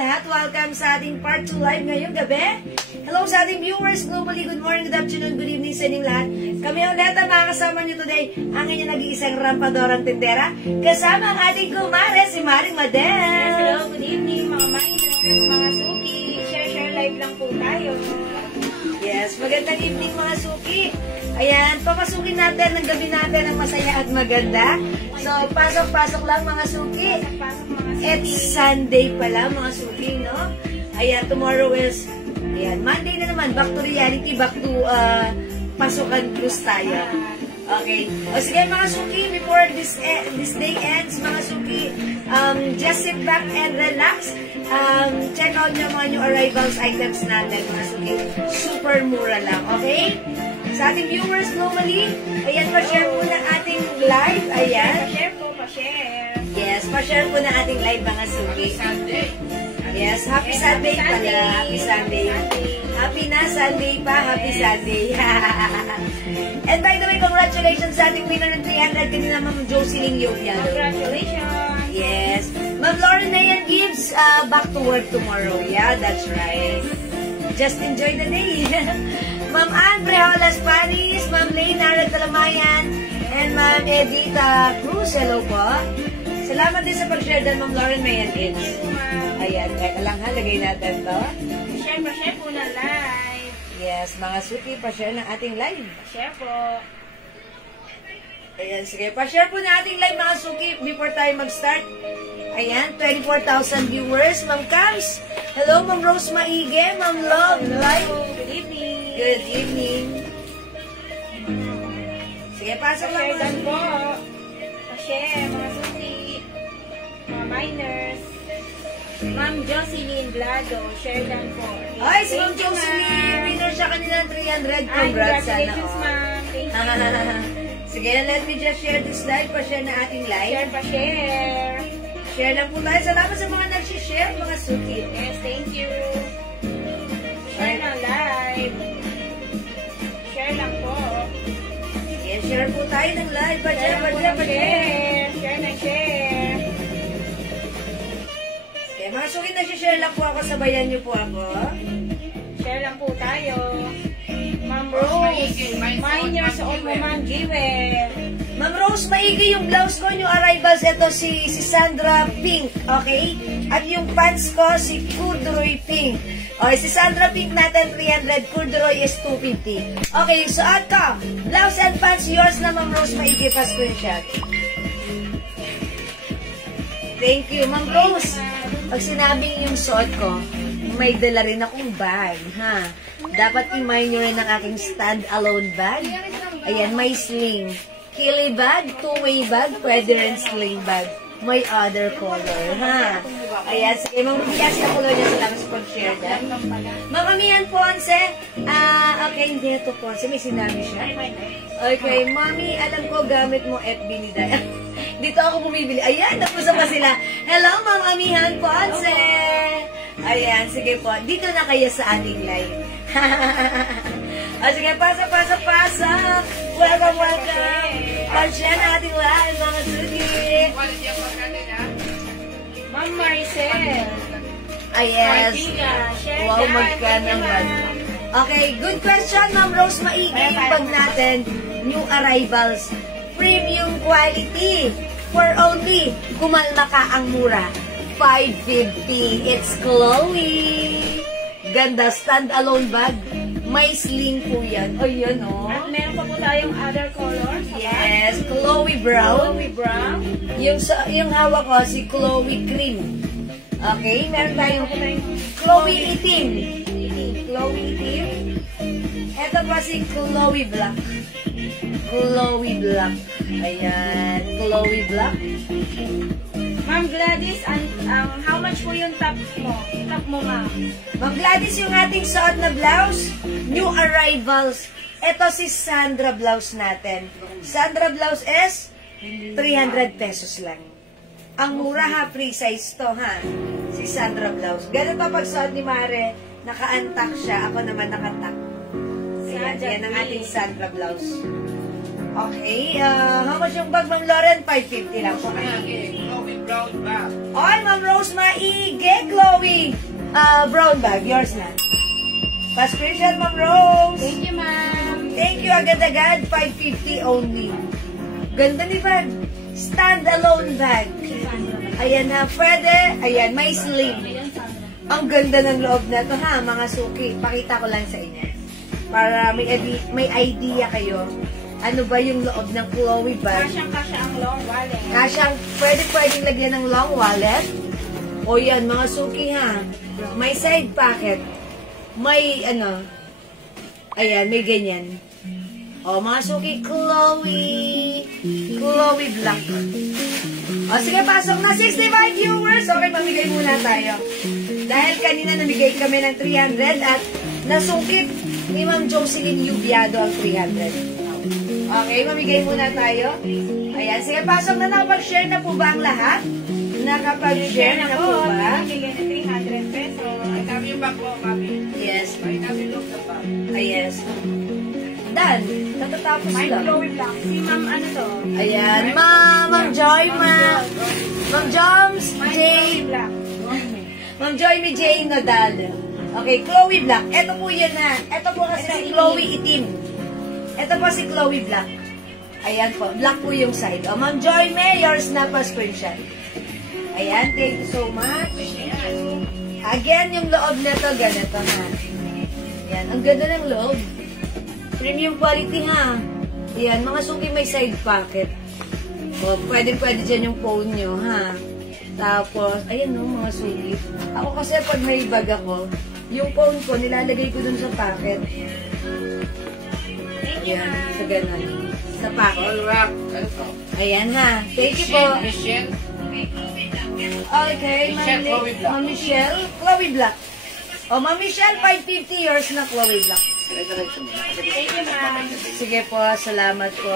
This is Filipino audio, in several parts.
lahat. Welcome sa ating part 2 live ngayong gabi. Hello sa ating viewers globally. Good morning, good afternoon, good evening sa inyong lahat. Kami ulit ang makakasama nyo today, ang inyong nag-iisang rampadorang tindera. Kasama ang ating kumare, si Maring Madel. Hello, good evening mga miners, mga suki. Share live lang po tayo. Yes, magandang evening mga suki. Ayan, papasukin natin ang gabi natin ng masaya at maganda. So, pasok-pasok lang mga suki. It's Sunday pala mga suki, no? Ayan, tomorrow is, ayan, Monday na naman, back to reality, back to pasukan cruise tayo. Okay. O sige mga suki, before this day ends, mga suki, just sit back and relax. Check out nyo mga new arrivals items natin, mga suki. Super mura lang, okay? Sa ating viewers normally, ayan, pa-share po na ating live. Ayan. Pa-share po, pa-share. Yes, pa-share po na ating live, mga suki. Sunday. Yes, happy Sunday pala. Happy Sunday. Happy na Sunday pa. Happy Sunday. And by the way, congratulations sa ating winner ng 300 kanina, Ma'am Jocelyn Yopiano. Congratulations. Yes. Ma'am Lauren Nayan gives back to work tomorrow. Yeah, that's right. Just enjoy the day. Ma'am Andre Holas Panis, Ma'am Lena Talamayan, and Ma'am Edita Cruz. Hello po. Salamat din sa pag-share din, Ma'am Lauren Nayan gives. Ayan, kaya lang ha, lagay natin to. Pa-share po na live. Yes, mga suki, pa-share ng ating live. Pa-share po. Ayan, sige, pa-share po na ating live, mga suki, before tayo mag-start. Ayan, 24,000 viewers. Ma'am Cams, hello, Ma'am Rose Maige, Ma'am Love, live. Good evening. Good evening. Sige, pasok lang. Pa-share dan po. Pa-share, mga suki. Mga miners. Ma'am Jocelyn Blado, share lang po. Ay, si Ma'am Jocelyn, winner siya kanina ng 300. Congrats, sana. Congratulations, ma'am. Thank you. Sige, let me just share this live. Pa-share na ating live. Share pa share. Share lang po tayo. Salamat sa mga nag-share, mga suki. Yes, thank you. Share na live. Share lang po. Yes, share po tayo ng live. Pa-share, pa-share, pa-share. Share na share. Sige, mga suki, nag-share lang po ako. Sabayan niyo po ako. Share lang po tayo. Ma'am Rose, minors o Ma'am Jewel. Ma'am Rose, maigi yung blouse ko, yung arrivals. Ito si Sandra Pink, okay? At yung pants ko, si Corduroy Pink. Okay, si Sandra Pink natin, 300. Corduroy is 250. Okay, yung suot ko. Blouse and pants, yours na, Ma'am Rose, maigi pa screenshot. Thank you, Ma'am Rose. Pag sinabing yung suot ko, may dala rin akong bag, ha? Dapat i-mind nyo rin ang aking stand-alone bag. Ayan, may sling. Kili bag, two-way bag, pwede rin sling bag. May other color, ha? Ayan, sige, mamamiyas na color niya sa lang sa pag-share dyan. Mamamihan Ponce, okay, hindi ito Ponce, may sinabi siya. Okay, Mami, alam ko gamit mo FB ni Daya. Dito ako bumibili. Ayan, napusa pa sila. Hello, Mamamihan Ponce! Ayan, sige po, dito na kayo sa ating live. Sige, pasok. Welcome. Pansya na ating live, mga suki. Ma'am Maricel. Yes. Share Wow, dyan. magkano man. Okay, good question, Ma'am Rose Maigi. Yung bag natin, new arrivals, premium quality, for only, kumalma ka ang mura, 550. It's Chloe. Ganda, stand-alone bag. May sling po yan. O, yun, oh. At meron pa po tayong other colors. Yes, Chloe Brown. Chloe Brown. Yung hawak ko, si Chloe Cream. Okay, meron tayong Chloe Itim. Chloe Itim. Ito pa si Chloe Black. Chloe Black. Ayan, Chloe Black. Ma'am Gladys, how much po yung top mo? Top mo, ma'am. Ma'am Gladys, yung ating suot na blouse, new arrivals. Ito si Sandra blouse natin. Sandra blouse is 300 pesos lang. Ang mura ha, free size to ha. Si Sandra blouse. Ganun pa pag suot ni Mare, naka-antak siya. Ako naman naka-tak. Ayan, yan ang ating Sandra blouse. Okay, how much yung bag, Ma'am Lauren? 550 lang po. brown bag. Oy, Ma'am Rose, maige, Chloe. Brown bag, yours na. Pa-screenshot, Ma'am Rose. Thank you, ma'am. Thank you, agad-agad, 550 only. Ganda ni bag. Stand-alone bag. Ayan na, pwede. Ayan, may sling. Ang ganda ng loob na to ha, mga suki. Pakita ko lang sa inyo. Para may idea kayo. Ano ba yung loob ng Chloe bag? Kasyang-kasya ang long wallet. Kasyang, pwedeng lagyan ng long wallet. O yan, mga suki ha. May side pocket. May ayan, may ganyan. O, mga suki, Chloe Black. O, sige, pasok na 65 viewers. Okay, mamigay muna tayo. Dahil kanina namigay kami ng 300 at nasungkit ni Ma'am Jocelyn Yubiado ang 300. Okay, mamigay muna tayo. Ayan, sige, pasok na. Nakapag-share na po ba ang lahat? Nakapag-share na po ba? Bigyan na 300 pesos. Ay, namin yung bag mo, mami. Yes. Ay, namin yung bag. Yes. Dan, natatapos May lang. Chloe Black. Si ma'am, ano to? Ayan, Ma'am Joy, Ma'am Joms, May Jane, Chloe Black. Ma'am Joy, may Jane Nadal. Okay, Chloe Black. Ito po yun na. Ito po kasi si Chloe itim. Ito po si Chloe Black. Ayan po, black po yung side. O, Ma'am Joy, may yours na pa screenshot. Ayan, thank you so much. Again, yung loob na to, ganito ha. Ayan, ang ganda ng loob. Premium quality ha. Ayan, mga suki may side pocket. O, pwede dyan yung phone nyo ha. Tapos, ayan no, mga suki. Ako kasi pag may bag ako, yung phone ko, nilalagay ko dun sa pocket. Ayan, sa ganun. Sa pocket. All wrap. Ano to? Ayan ha. Thank you po. Michelle. Okay, Michelle, Chloe Black. Ma'am Michelle, Chloe Black. O, Ma'am Michelle, 550 yours na Chloe Black. Thank you, ma'am. Sige po, salamat po.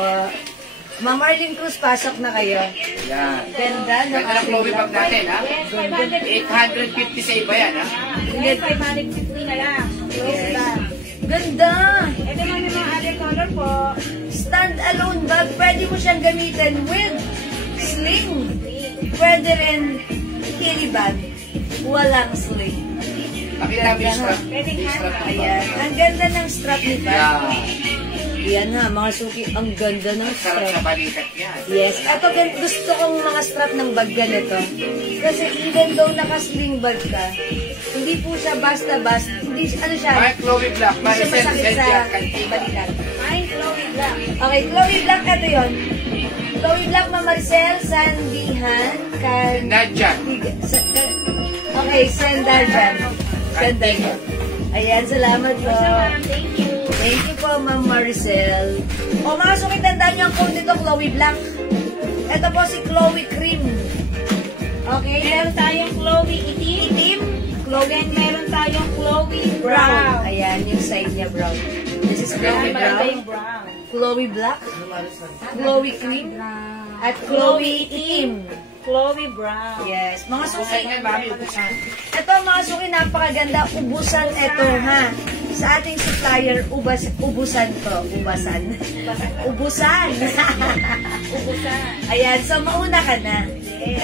Ma'am Marlene Cruz, pasok na kayo. Yan. Ganda, no? Ganda ng Chloe bag natin, ha? Yes, 550. 850 sa iba yan, ha? Yes, 550 na lang. Close lang. Ganda! Ito naman yung mga other color po. Stand-alone bag. Pwede mo siyang gamitin with sling. Pwede rin carry bag. Walang sling. Pakita mo yung strap. Pwedeng Yung strap ng bag. Ayan. Ang ganda ng strap ni bag. Yeah. Yan ha, mga suki. Ang ganda ng Sarap sa strap. balikat yan. Yes. Ito, gusto kong mga strap ng bag ganito. Kasi even though naka-sling bag ka, hindi po siya basta-basta. Hindi, ano siya? Ay, Chloe Black. Hindi siya Maricel masakit sa Sentia Cantina. balikat. May Chloe Black. Okay, Chloe Black, ito yun. Chloe Black, Ma'am Maricel, Sandihan, Nadjan. Okay, Sandarjan. Sandarjan. Ayan, salamat po. Ma'am, thank you. Thank you po, Ma'am Maricel. O, mga sukit, tandaan niyo ang code nito, Chloe Black. Ito po si Chloe Cream. Okay? Meron tayong Chloe itim. Itim. Chloe Then meron tayong Chloe brown. Brown. Ayan, yung side niya brown. This is Chloe Maganda Brown. yung brown. Chloe Black. Chloe Cream. At Chloe Itim. Chloe brown. Yes. Mga suki. Ubusan yan, mami. Ubusan. Ito, mga suki, napakaganda. Ubusan ito, ha. Sa ating supplier, ubusan to. Ubusan. Ubusan. Ubusan. Ayan, so mauna ka na.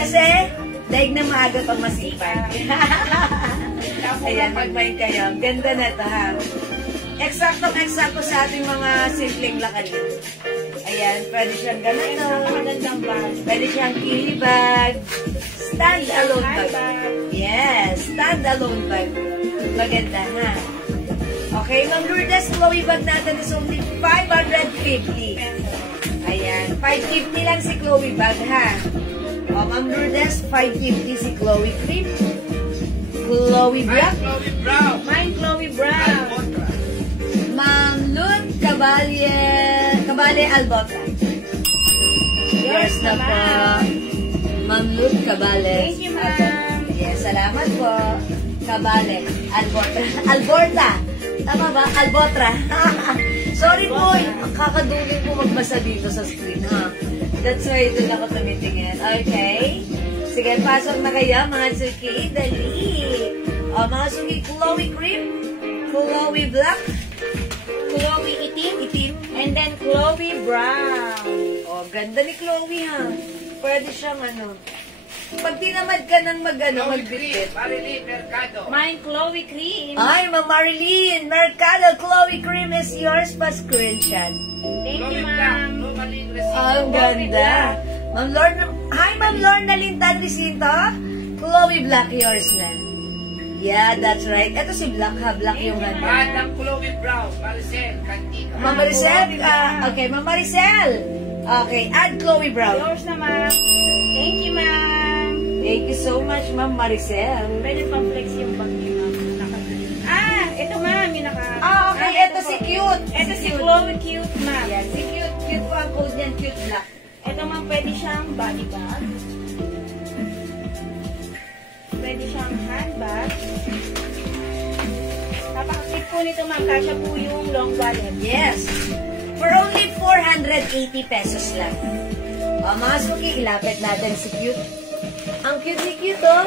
Kasi, daig na maaga pang masipag. Ayan, mag-mind kayo. Ganda na ito, ha. Eksakto sa ating mga simpleng lakalin. Ayan, pwede siyang ganito. Napakagandang bag. Pwede siyang carry bag. Stand-alone bag. Yes, stand-alone bag. Maganda, ha? Okay, Ma'am Lourdes, Chloe bag natin is only 550. Ayan, 550 lang si Chloe bag, ha? O, Ma'am Lourdes, 550 si Chloe cream. Chloe black. Chloe Brown. Mine Chloe brown. Ma'am Lut Cabale Albotra. Yours na po. Ma'am Lut Cabale. Thank you, ma'am. Yes, salamat po. Cabale Albotra. Alborta. Tama ba? Albotra. Sorry po. Kakadulin po magbasa dito sa screen, ha? That's why doon ako tumitingin. Okay? Sige, pasok na kayo, mga suki. Dali. O, mga suki, Chloe cream. Chloe black. Chloe itim. And then Chloe brown. Oh, ganda ni Chloe ha. Pwede siyang ano. Pag tinamad ka ng Chloe magbitbit. Cream, Marilyn Mercado. Mine, Chloe Cream. Ay, Ma'am Marilyn, Mercado, Chloe Cream is yours pa screenshot. Thank Chloe you, Black, ma'am. Lumaling Recibo. Ang ganda. Ma'am Lorna, hi Ma'am Lorna Lintan Ricinto. Chloe Black, yours na. Yeah, that's right. Ito si Black ha, Black yung handa. Madam Chloe Brown, Maricel, Cantina. Ma'am Maricel, okay, Ma'am Maricel. Okay, add Chloe Brown. Yours na, ma'am. Thank you, ma'am. Thank you so much, Ma'am Maricel. Pwede pang flex yung bag niyo, ma'am. Ito, ma'am. Yung naka... Okay, ito si Cute. Ito si Chloe Cute, ma'am. Yan, si Cute. Cute po ang code niyan, Cute Black. Ito, ma'am, pwede siyang body bag. Pwede siyang handbag. Napaka-cute po nito, ma'am. Kasya po yung long wallet. Yes. For only 480 pesos lang. Mga suki, ilapit natin si Cute. Ang cute ni Cute, oh.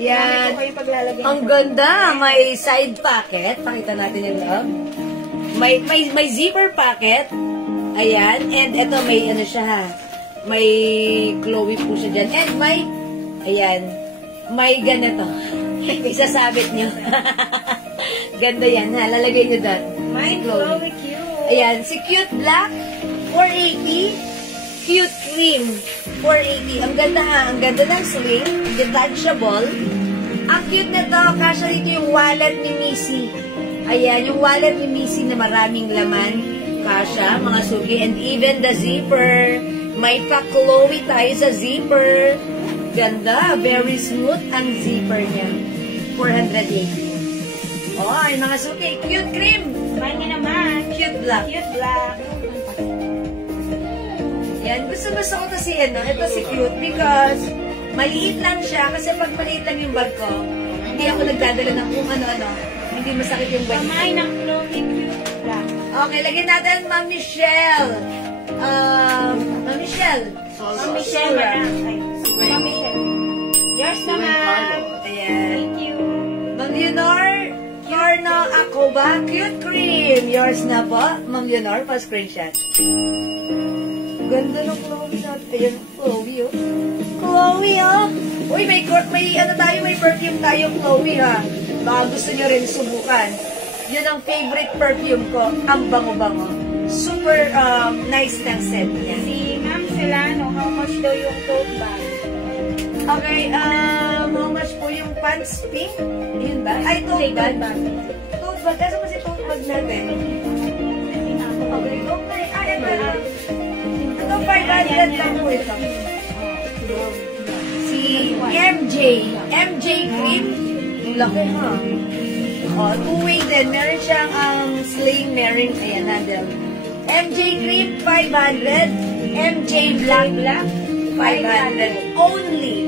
Yan. Ito kayo paglalagay. Ang ganda. May side pocket. Pakita natin yung loob. May zipper pocket. Ayan. And ito may ano siya ha. May Chloe po siya dyan. And may ganito. Isasabit nyo. Ganda yan ha. Lalagay nyo doon. Mine, Chloe Cute. Ayan. Si Cute Black, 480. Cute Cream, 480. Ang ganda ha. Ang ganda ng sling. Detachable. Ang cute nito, kasya dito yung wallet ni Missy. Ayan, yung wallet ni Missy na maraming laman. Kasya, mga suki. And even the zipper. May pa-Chloe tayo sa zipper. Ganda. Very smooth ang zipper niya. 480. Oh, ay mga suki. Cute Cream. Mine naman. Cute Black. Cute Black. Yan, gusto ko kasi ito si Cute because maliit lang siya kasi pag maliit lang yung bag ko, hindi ako nagdadala ng kung ano-ano. Hindi masakit yung bag. Kamay ng Chloe Cute Black. Okay, lagyan natin Ma'am Michelle. Ma'am Michelle. Ma'am Michelle, madam. Ma'am Michelle. Yours naman. Ayan. Thank you. Ma'am Leonor, Corno Acoba, Cute Cream. Yours na po. Ma'am Leonor, pa-screenshot. Ganda ng Chloe natin. Ayan, Chloe, oh. Chloe, oh. Uy, may perfume tayo, Chloe, ha. Baka gusto nyo rin subukan. Yun ang favorite perfume ko. Ang bango-bango. Super nice ng scent niya. Si Ma'am Celano, how much daw yung tote bag? Okay, how much po yung pants pink? Yun ba? Ay, tote bag. Tote bag. Kasi kasi tote bag natin. Okay, okay. Ay, ito. Ito, 500 lang po ito. Si MJ Cream. Yung laki ha. Oh, two-way din. Meron siyang sling, meron. Ayan, handle. MJ Cream, 500. MJ Black, 500. Only.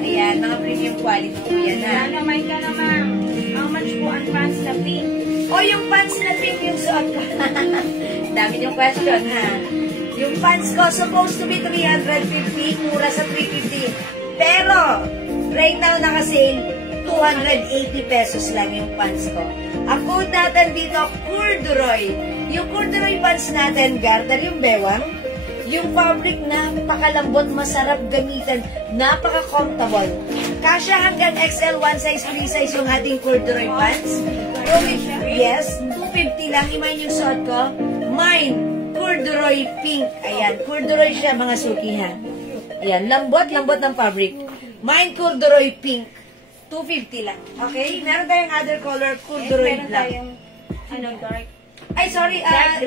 Ayan, mga premium quality po yan ha. Naman ka naman. How much po ang pants na pink? O, yung pants na pink yung suot ko. Dami yung question ha. Yung pants ko, supposed to be 350, mura sa 350. Pero, right now naka-sale, 280 pesos lang yung pants ko. Ang code natin dito, corduroy. Yung corduroy pants natin, garter yung bewang, yung fabric na pakalambot, masarap gamitan, napaka-comfortable. Kasya hanggang XL, 1 size, 3 size yung ating corduroy pants. Yes, 250 lang. Imayin yung suot ko. Mine, corduroy pink. Ayan, corduroy siya mga suki ha. Ayan, lambot ng fabric. Mine, corduroy pink. 250 lang. Okay? Meron tayong other color, corduroy Meron black. tayong, dark. Ay, sorry, dark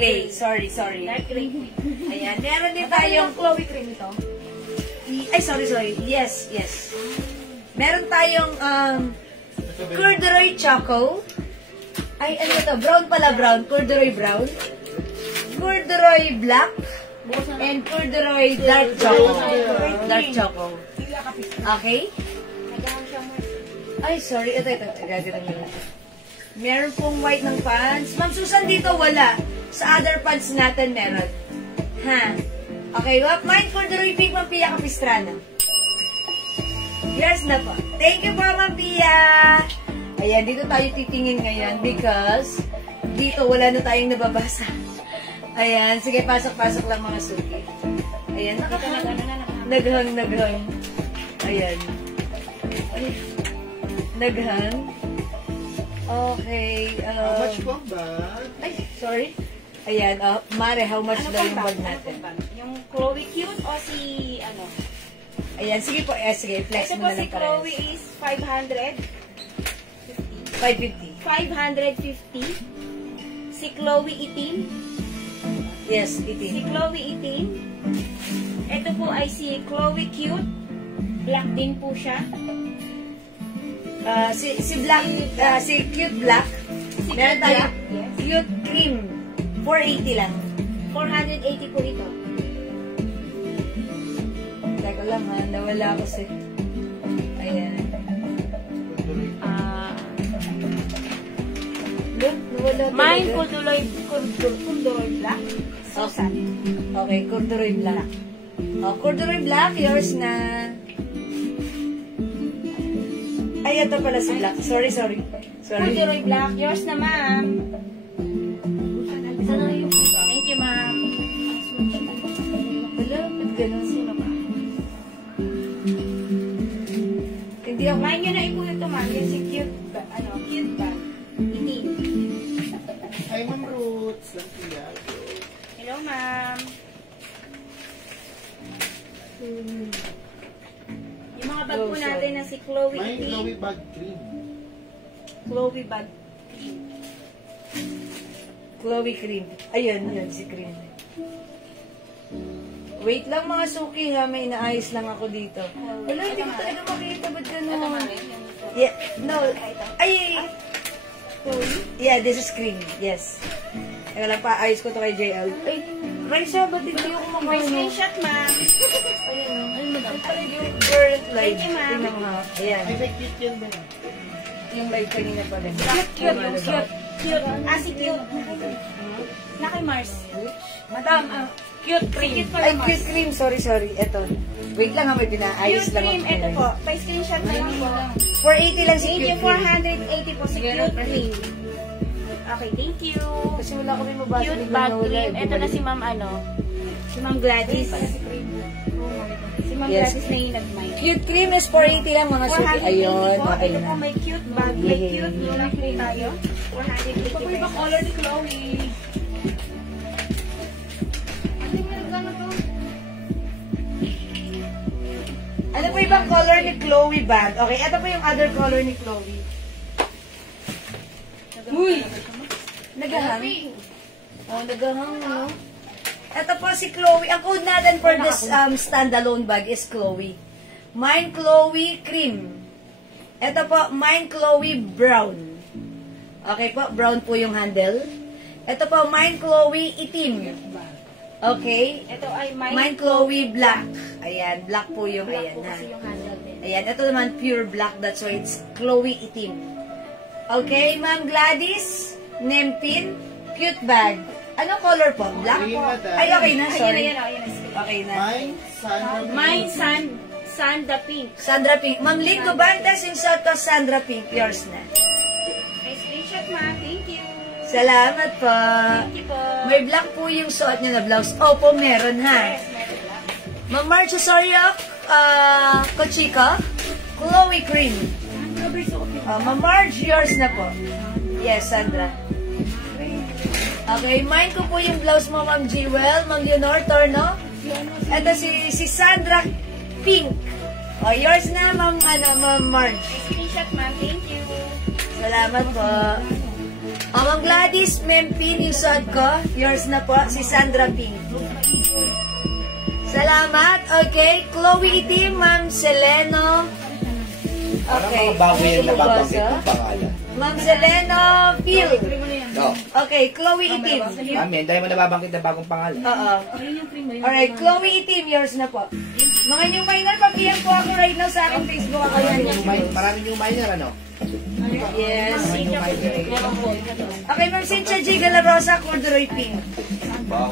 gray. Sorry. Dark gray. Ayan, meron din tayong Chloe Cream ito. Ay, sorry. Yes. Meron tayong corduroy choco. Ay, ano ito? Brown pala, brown. Corduroy brown. Corduroy black. And corduroy dark choco. Dark choco. Okay? Ay, sorry. Ito. Gagawin nyo lang. Meron pong white ng pants. Ma'am Susan, dito wala. Sa other pants natin meron. Ha? Okay, mine corduroy pink, Ma'am Pia Capistrano. Yes na po. Thank you po, Ma'am Pia. Ayan, dito tayo titingin ngayon because dito wala na tayong nababasa. Ayan, sige, pasok-pasok lang mga suki. Ayan, Ito na, Naghang. Ayan. Ay, naghang. Okay. How much po ba? Ay, sorry. Ayan. Mare, how much Ano daw pong yung bag? bag natin? Yung Chloe Cute o si ano? Ayan, sige po. Sige, flex Ito mo po na si lang Chloe parehas. is 500. 550. 550. Si Chloe itim. Yes, Si itim. Chloe itim. Ito po ay si Chloe Cute. Black din po siya. Si Black, si Cute Black. Si Meron Cute tayo Black, yes. Cute Cream. 480 lang. 480 po ito. Teka lang ha, nawala ko si... Ayan. Nawala talaga. Mine, corduroy black. Susan. Okay, corduroy black. Corduroy black, yours na... Ay, ito pala si black. Sorry. Corduroy black. Yours na, ma'am. Thank you, ma'am. Wala, ba't ganun? Sino ba? Hindi ako... Mine yun na po ito, ma'am. Yung si cute ba? Itim. Hi, Ma'am Roots. Santiago. Hello, ma'am. Yung mga bag po Oh, natin sorry. na si Chloe May itim. Chloe bag cream. Chloe bag. Chloe Cream. Ayun, yun, si Cream. Wait lang mga suki ha, may inaayos lang ako dito. Wala, hindi ko talaga makita. Ba't Ito, gano'n? ma'am. Yeah, no. Ay! Yeah, this is Cream. Yes. Teka lang pa, ayos ko to kay JL. Ay, Raisa, ba't hindi ako May makano? screenshot, ma'am. Ayun, ayun, madam. Yung current live. Thank you, ma'am. Tingnan mo ha. Ayan. Ay, may kit yun ba? Yung live kanina pa rin. Cute. Cute. Si cute. Na kay Mars. Madam, cute cream. Cute Ay, pala, cute Mars. cream. Sorry. Eto. Wait lang ha, may pinaayos Cute lang cream. ako. Ito po. Pa-screenshot na lang po. 480 lang si Thank cute you. cream. 480 po si cute cream. Okay, thank you. Kasi wala kami mabasa. Cute biglang bag nawala, cream. eh. Ito na si Ma'am Si Ma'am Gladys. Si Ma'am Yes. Gladys na yung nag-mine. Cute cream is 480 lang mga suki. 480 Ayun, po. okay Ito na. po may cute bag. May cute Lola cream tayo. 480 pesos. color ni Chloe. Ano po ibang color ni Chloe bag? Okay, ito po yung other color ni Chloe. Uy! Nagahang. Oh, nagahang, no? Ito po si Chloe. Ang code natin for this standalone bag is Chloe. Mine Chloe Cream. Ito po, mine Chloe Brown. Okay po, brown po yung handle. Ito po, mine Chloe Itim. Okay? Ito ay Mine Chloe Black. Ayan, black po yung Black ayan po ha. kasi yung handle din. Ayan, ito naman pure black. That's why it's Chloe Itim. Okay, Ma'am Gladys, Nempin, cute bag. Anong color po? Black? Green, madam. Ay, okay na, sorry. Ayun na. Okay na. Mine, Sandra. Mine, Sandra Pink. Sandra Pink. Ma'am Lingo Bantas, yung suot ko, Sandra Pink. Yours na. May screenshot, ma'am. Thank you. Salamat po. Thank you po. May black po yung suot niyo na blouse. Opo, meron ha. Yes, meron lang. Ma'am Marcia Soriok, Kochika, Chloe Cream. Ma'am Marge, yours na po. Yes, Sandra. Okay, mine ko po yung blouse mo, Ma'am Jewel, Ma'am Leonor Torno. Ito si Sandra Pink. Oh, yours na, Ma'am Marge. May screenshot, ma'am. Thank you. Salamat po. Ma'am Gladys, Mempin, yung suot ko. Yours na po, si Sandra Pink. Salamat. Okay, Chloe Itim, Ma'am Seleno. Okay. Parang mga bago yan Sino nababanggit boss, ng pangalan. Ma'am Seleno Phil. No. Okay, Chloe Itim. Amin, dahil mo nababanggit ng bagong pangalan. Oo. Alright, Chloe Itim, yours na po. Mga new minor, pag-iyan po ako right now sa aking Facebook ako yan. Maraming yung minor, ano? Yes. Maraming yung minor. Okay, Ma'am Cynthia G. Galarosa, corduroy pink. Wow.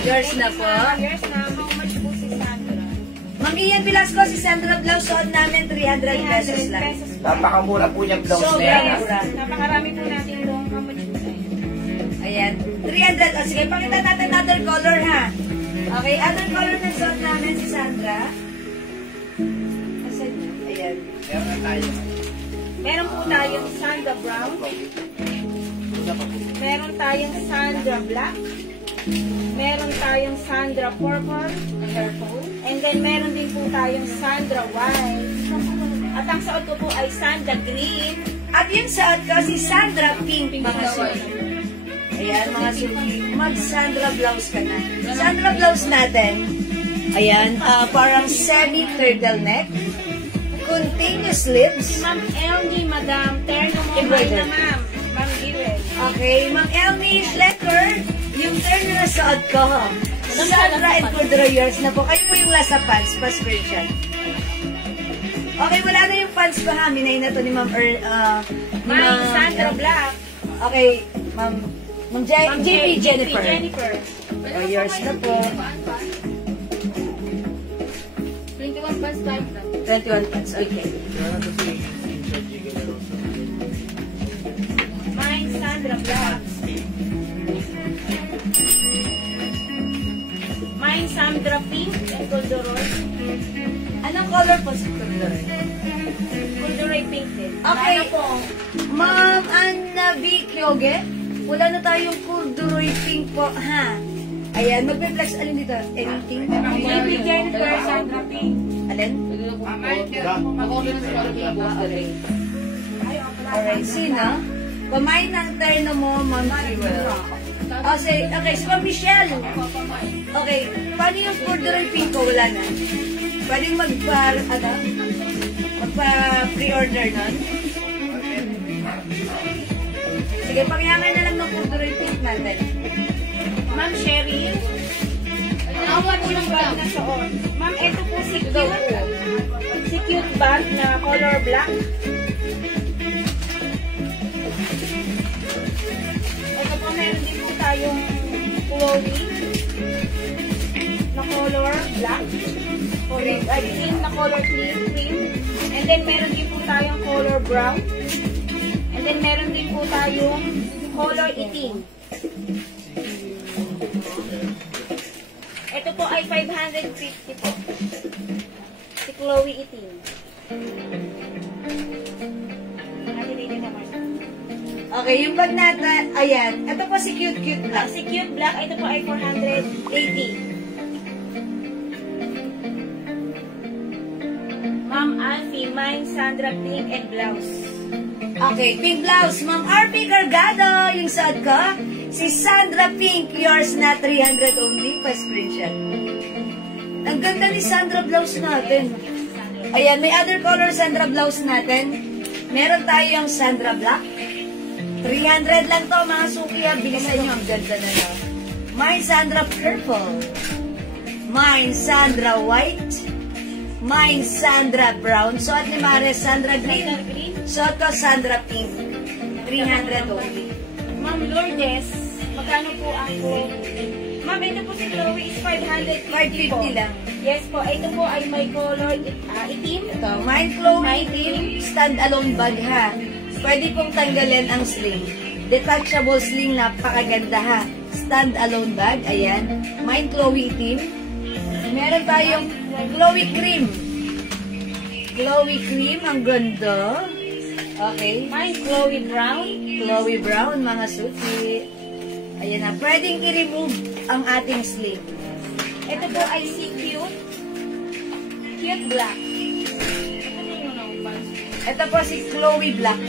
Yours na po. Yours na. How much po si Sandra? Ma'am Ian Velasco, si Sandra Blouse, suot namin 300 pesos lang. Napakamura po niya blouse na Sobrang yan. Yes. mura. Napakarami po natin doon. How much po sa'yo? Ayan. 300. O sige, pakita natin another color ha. Okay, anong color na suot namin si Sandra? Asan yun? Ayan. Meron na tayo. Meron po tayong Sandra Brown. Meron tayong Sandra Black. Meron tayong Sandra Purple. And then meron din po tayong Sandra White. At ang suot ko po ay Sandra Green. At yung suot ko si Sandra Pink, mga suki. Ayan, mga suki. Mag-Sandra blouse ka na. Sandra blouse natin. Ayan, parang semi-turtleneck. Continuous lips. Ma'am Elnie, Madam. Terno mo Embroidered. na, ma'am. Ma'am Giwel. Okay, Ma'am Elmi Schlecker, yung turn na suot ko. Sandra and Corduroyers na po. Kayo po yung lasa pants, pa-screenshot. Okay, wala na yung pants ko ha. Minay na to ni Ma'am Ma'am Sandra Black. Okay, Ma'am JP Jennifer. Jennifer. Yours na po. 21 pants tayo. 21 pants, okay. Mine Sandra Black. Mine Sandra Pink and Corduroy. Anong color po sa Corduroy? Corduroy Pink din. Okay. Ano po? Ma'am Anna B. Kyoge, wala na tayong Corduroy Pink po, ha? Ayan, magpe-flex alin dito? Anything? JP Jennifer Sandra Pink. Alin? Okay. Alright, sino? Kumain ng terno mo, Ma'am Jewel. Okay, si Ma'am Michelle. Okay, paano yung Corduroy Pink ko? Wala na. Pwede magpa-pre-order nun? Sige, pangyangan na lang ng Corduroy Pink natin. Ma'am Cheryl. Awan po ng bag na suot. Ma'am, ito po si cute. Si cute bag na color black. Ito po, meron din po tayong Chloe na color black. Cream na color cream. And then meron din po tayong color brown. And then meron din po tayong color itim. Ito po ay 550 po. Si Chloe itim. Okay, yung bag natin, ayan. Ito po si Cute Black. Si cute black, ito po ay 480. Ma'am Alfie, mine Sandra Pink and blouse. Okay, pink blouse. Ma'am RP Cargado, yung suot ko. Si Sandra Pink, yours na 300 only, pa-screenshot. Ang ganda ni Sandra blouse natin. Ayan, may other color Sandra blouse natin. Meron tayong Sandra Black. 300 lang to, mga suki. Bilisan nyo, ang ganda na lang. Mine Sandra Purple. Mine Sandra White. Mine Sandra Brown. Suot ni Mares Sandra Green. Suot ko Sandra Pink. 300 only. Ma'am Lourdes, magkano po ako? Ma'am, ito po si Chloe is 550 po. 550 lang. Yes po, ito po ay may color itim. Ito, Mine Chloe Team stand-alone bag ha. Pwede pong tanggalin ang sling. Detachable sling, napakaganda ha. Stand-alone bag, ayan. Mine Chloe Team. Meron tayong Chloe Cream. Chloe Cream, ang ganda. Okay. Mine Chloe Brown. Chloe Brown, mga suki. Ayan na, pwedeng i-remove ang ating sling. Ito po ay si cute. Cute black. Ito po si Chloe Black.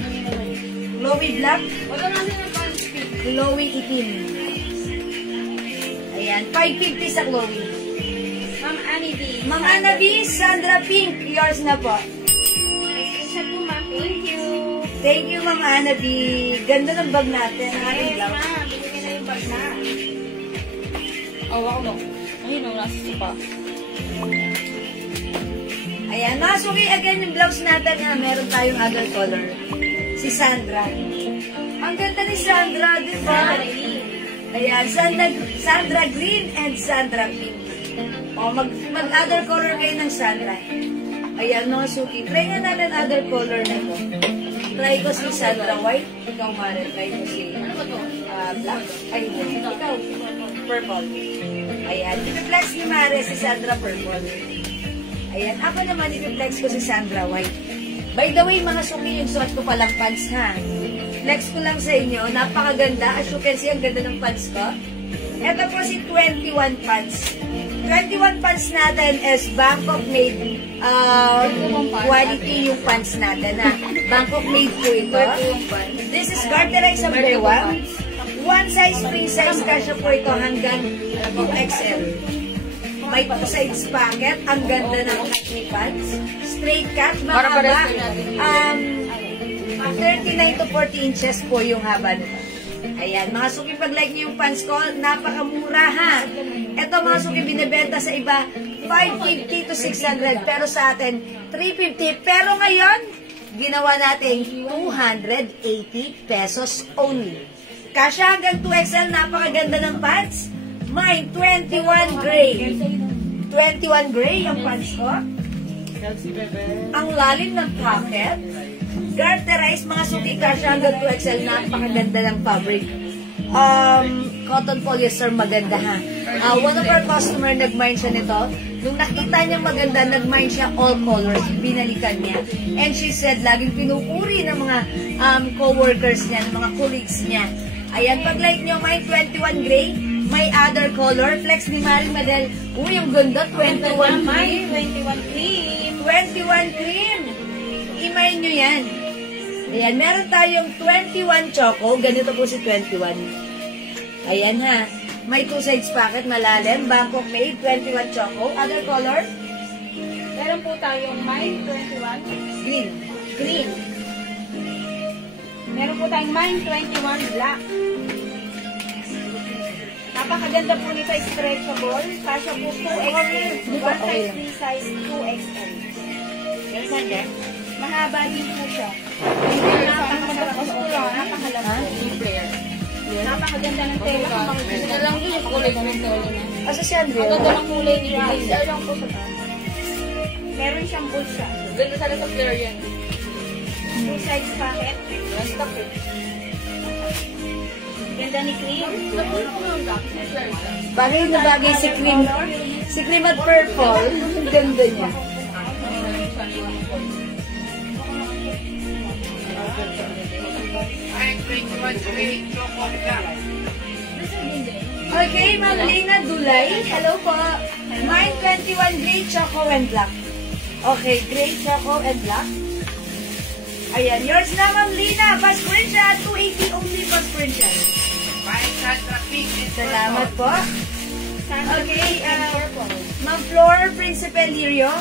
Chloe Black. Wala natin ang pants pink. Chloe Itim. Ayan, 550 sa Chloe. Ma'am Annie D. Ma'am Anna B, Sandra Pink, yours na po. Screenshot po ma'am. Thank you. Thank you, Ma'am Anna B. Ganda ng bag natin. Yes ma'am. Bigyan na yung bag na. Oh, ako no. Ayun, nasa pa. Ayan, mga suki, again, yung blouse natin na meron tayong other color. Si Sandra. Ang ganda ni Sandra, di ba? Ayan, Sandra Green and Sandra Pink. O, mag-other color kayo ng Sandra. Ayan, mga suki. Try nga natin other color na ito. Try ko si Sandra White. Ikaw, Mara. Try ko si black. Ay, ikaw. Purple. Ayan, i-flex ni Mare si Sandra Purple. Ayan, ako naman i-flex ko si Sandra White. By the way, mga suki, yung suot ko palang pants ha. Flex ko lang sa inyo, napakaganda. As you can see, ang ganda ng pants ko. Ito po si 21 pants. 21 pants natin is Bangkok made quality yung pants natin ha. Bangkok made po ito. This is Garterize Ambrewa. One size, free size, kasya po ito hanggang 2XL. May 2 sides pocket. Ang ganda ng acne pants. Straight cut, mahaba. 39 to 40 inches po yung haba nito. Ayan, mga suki, pag-like niyo yung pants ko, napakamura ha. Ito mga suki, binibenta sa iba, 550 to 600. Pero sa atin, 350. Pero ngayon, ginawa natin 280 pesos only. Kasya hanggang 2XL, napakaganda ng pants. Mine, 21 gray. 21 gray yung pants ko. Ang lalim ng pocket. Garterize, mga suki, kasya hanggang 2XL, napakaganda ng fabric. Cotton polyester, maganda ha. One of our customer, nag-mine siya nito. Nung nakita niya maganda, nag-mine siya all colors. Binalikan niya. And she said, laging pinupuri ng mga co-workers niya, ng mga colleagues niya. Ayan, pag-like nyo, may 21 gray, may other color. Flex ni Marie Madel. Uy, yung ganda, 21 May gray. 21 cream. 21 cream. Imay nyo yan. Ayan, meron tayong 21 choco. Ganito po si 21. Ayan ha. May 2 sides pocket, malalim. Bangkok made, 21 choco. Other color? Meron po tayong may 21 Green. green. Meron po tayong may 21 black. Napakaganda po nito, stretchable. Kasya po 2XL. One size, free size, 2XL. Mahaba din po siya. Napakasarap po. Napakalamang. Napakaganda ng tela. Kung makikita Ito lang yung kulay ng tela na. Asa si Andrea? Ang ganda ng kulay ni Yeah. Grace. Ano lang po sa meron siyang bulsa. ganda sana sa flare yan. Two sides pocket. Basta po. Ganda ni cream. Bagay na bagay si cream. Si cream at purple. Ang ganda niya. Okay, Ma'am Lina Dulay. Hello po. Mine 21 gray, choco, and black. Okay, gray, choco, and black. Ayan, yours na, Ma'am Lina. Pass screenshot. 280 only pass screenshot. Salamat po. Okay, Ma'am Flor, Principe Lirio.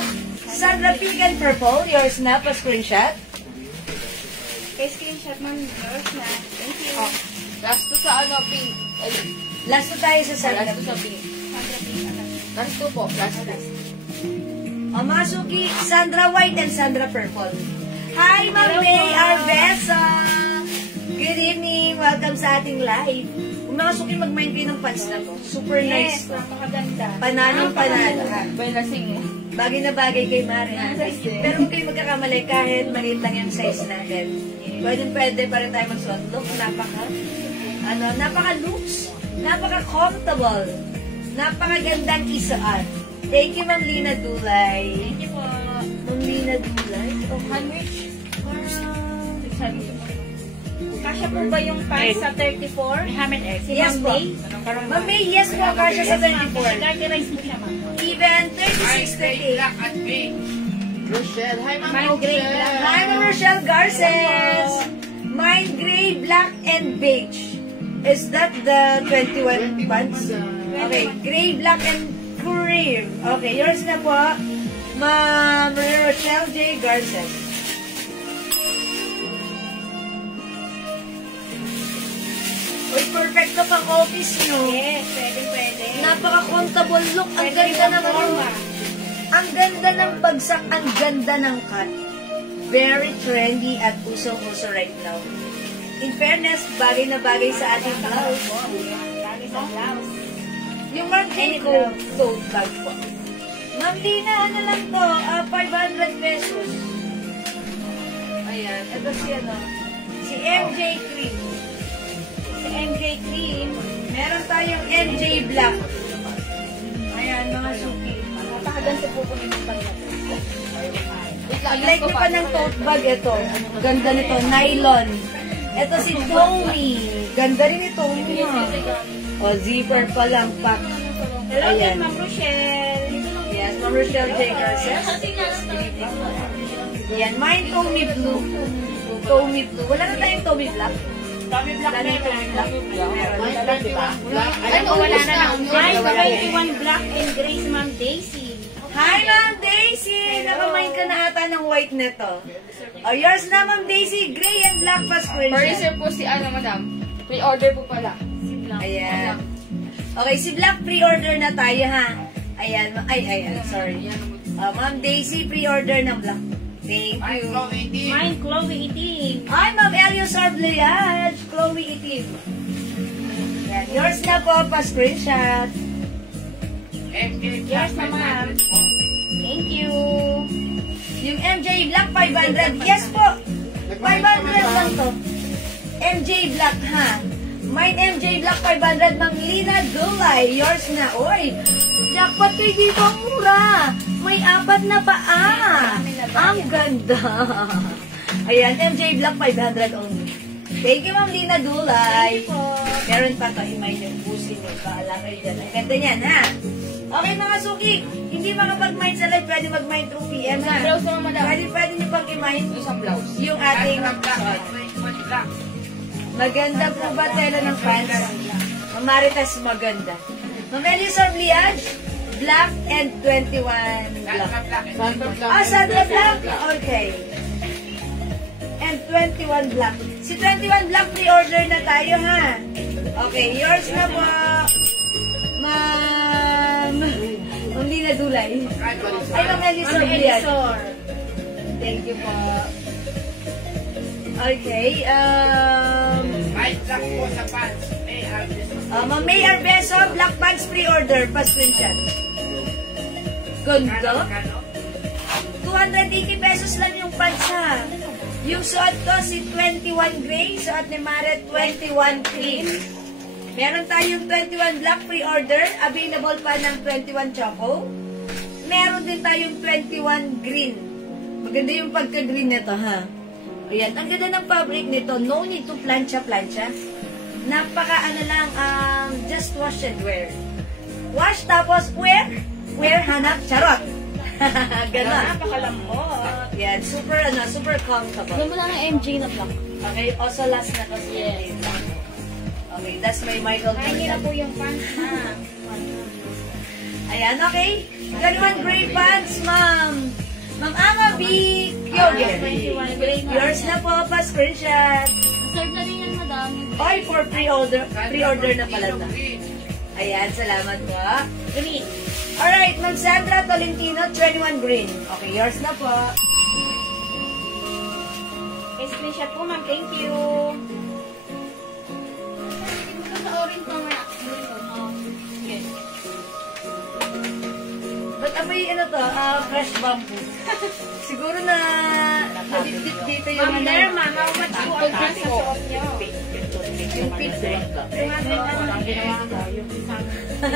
Sandra Pink and Purple. Yours na, pass screenshot. Kay screenshot man. Yours na. Thank you. Oh. Last to sa ano, pink. Ay, Last na tayo sa Sandra last to sa pink. Sandra Pink. Last to po. Last to. Mga suki, Sandra White and Sandra Purple. Hi, Ma'am May Arvesa! Good evening! Welcome sa ating live. Kung mga suki, mag-mind kayo ng pants na to. Super nice Yes, to. napakaganda. Pananong panalo ha. By lasing eh. Bagay na bagay kay Mare ha. Pero huwag kayo magkakamali kahit maliit lang yung size natin. Pwede pa rin tayo magsuot. Look, napaka-loose. Napaka-comfortable. Napakagandang isuot. Thank you, Ma'am Lina Dulay. Thank you po. Ma'am Lina Dulay? Oh, Sandwich. Kasya po ba yung pants sa 34? Si Yes Ma'am po. May? Ma'am May, yes po, kasya sa 34. Garterize mo siya, ma'am. Even 36, 38. Rochelle. Hi, Ma'am Mine gray Rochelle. black. Hi, Ma'am Rochelle Garces. Mine gray, black, and beige. Is that the 21 pants? Okay, gray, black, and cream. Okay, yours na po. Ma'am Rochelle J. Garces. Uy, perfecto pang office nyo. Yes, pwede. Napaka-comfortable look. Ang ganda ng forma. Ang ganda ng bagsak. Ang ganda ng cut. Very trendy at usong-uso right now. In fairness, bagay na bagay sa ating blouse. Bagay sa blouse. Yung Ma'am tote bag po. Ma'am Lina, ano lang to? 500 pesos. Ayan. Ito si ano? Si MJ Cream. Si MJ Cream. Meron tayong MJ Black. Ayan, mga suki. Napakaganda po po nito pag Like nyo pa ng tote bag, ito. Ganda nito, nylon. Ito si Tommy. Ganda rin ito. O, zipper pa lang, pack. Hello Ayan. din, Ma'am Rochelle. Yes, Ma'am Rochelle J. Garces. Ayan, mine Tommy Blue. Tommy Blue. Wala na tayong Tommy Black. Tommy Black Wala na yung Tommy Black. Meron. Wala, di ba? Ano, wala na lang. Mine 21 black and gray si Ma'am Daisy. Hi, Ma'am Daisy! Nakamain ka na ata ng white nito. O, yours na, Ma'am Daisy. Gray and black pa screenshot. Per-reserve po si ano, madam. Pre-order po pala. Ayan. Okay, si Black pre-order na tayo, ha? Ayan. Ayan. Sorry. Ma'am Daisy, pre-order ng Black. Thank you. Mine Chloe Itim. Hi, Ma'am Eliosar Bliage. Chloe Itim. Ayan. Yours na po, pa-screenshot. Yes, ma'am. Thank you. Yung MJ Black 500. Yes po. 500 lang to. MJ Black, ha? Mine MJ Black 500 ng Lina Dulay. Yours na. Oy, jackpot kay dito ang mura. May 4 na paa. Ang ganda. Ayan, MJ Black 500 only. Thank you, Ma'am Lina Dulay. Meron pa to. Imay yung busin yung kaala kayo dyan. Ang ganda niyan, ha? Okay, mga suki. Hindi makapag-mind sa live. Pwede mag-mind through PM, ha? Blouse naman, madam. Pwede nyo pang i-mind Isang blouse. yung ating maganda po ba tela ng pants? Mamaritas maganda. Mamelisor Bliage, black and 21 black. Sandra Black. Okay. And 21 black. Si 21 black pre-order na tayo, ha? Okay, yours na po. Ma'am. Hindi na Dulay. Ay, Mamelisor Bliage. Thank you po. Okay, Ma'am May Arbeso, black pants pre-order, pa-screenshot. Ganda. 280 pesos lang yung pants, ha. Yung suot ko, si 21 gray, suot ni Maret 21 cream. Meron tayong 21 black pre-order, available pa ng 21 choco. Meron din tayong 21 green. Maganda yung pagka-green nito, ha. Ayan, ang ganda ng fabric nito. No need to plancha-plancha. Napaka just wash and wear. Wash tapos wear. Wear, hanap, charot. Ganon. Napakalambot. Yan, super comfortable. Alam mo lang ang MJ na black. Okay, also last na kasi. Yes. Okay, that's my Michael Ay, na Jordan. po yung pants na. Ayan, okay. 21 gray pants, ma'am. Ma'am Anga B. Kyogen. 21 gray na. Yours na po, pa-screenshot. Serve na rin yan, madam. Oy, for pre-order na pala na. Ayan, salamat po. Green. Alright, Ma'am Sandra Tolentino, 21 green. Okay, yours na po. Screenshot po, ma'am. Thank you. Ito sa orange pa nga. Yes. Ba't amoy fresh bamboo? Siguro na nabitbit dito yung Ma'am Lerma, how much po ang pants sa suot niyo? yung pit. Yung isang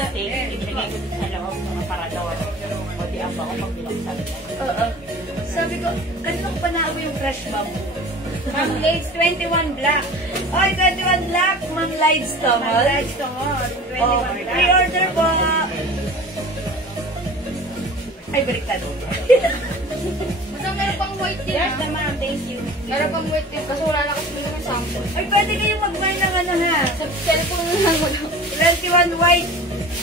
steak, ibigay ko dun sa loob ng aparador. O di ang bako pag binuksan. Oo. Sabi ko, kanina ko pa naamoy yung fresh bamboo. Ma'am Lights, 21 black. Oy, 21 black, Ma'am Lights to. Ma'am Lights to all. 21 Oh, black. pre-order po. Ay, baliktad. Madam, meron pang white din. Yes, ma'am. Thank you. Meron pang white din. Kaso wala na kasi naman sample. Ay, pwede kayong mag-buy ng ha. Sa cellphone na lang, madam. 21 white.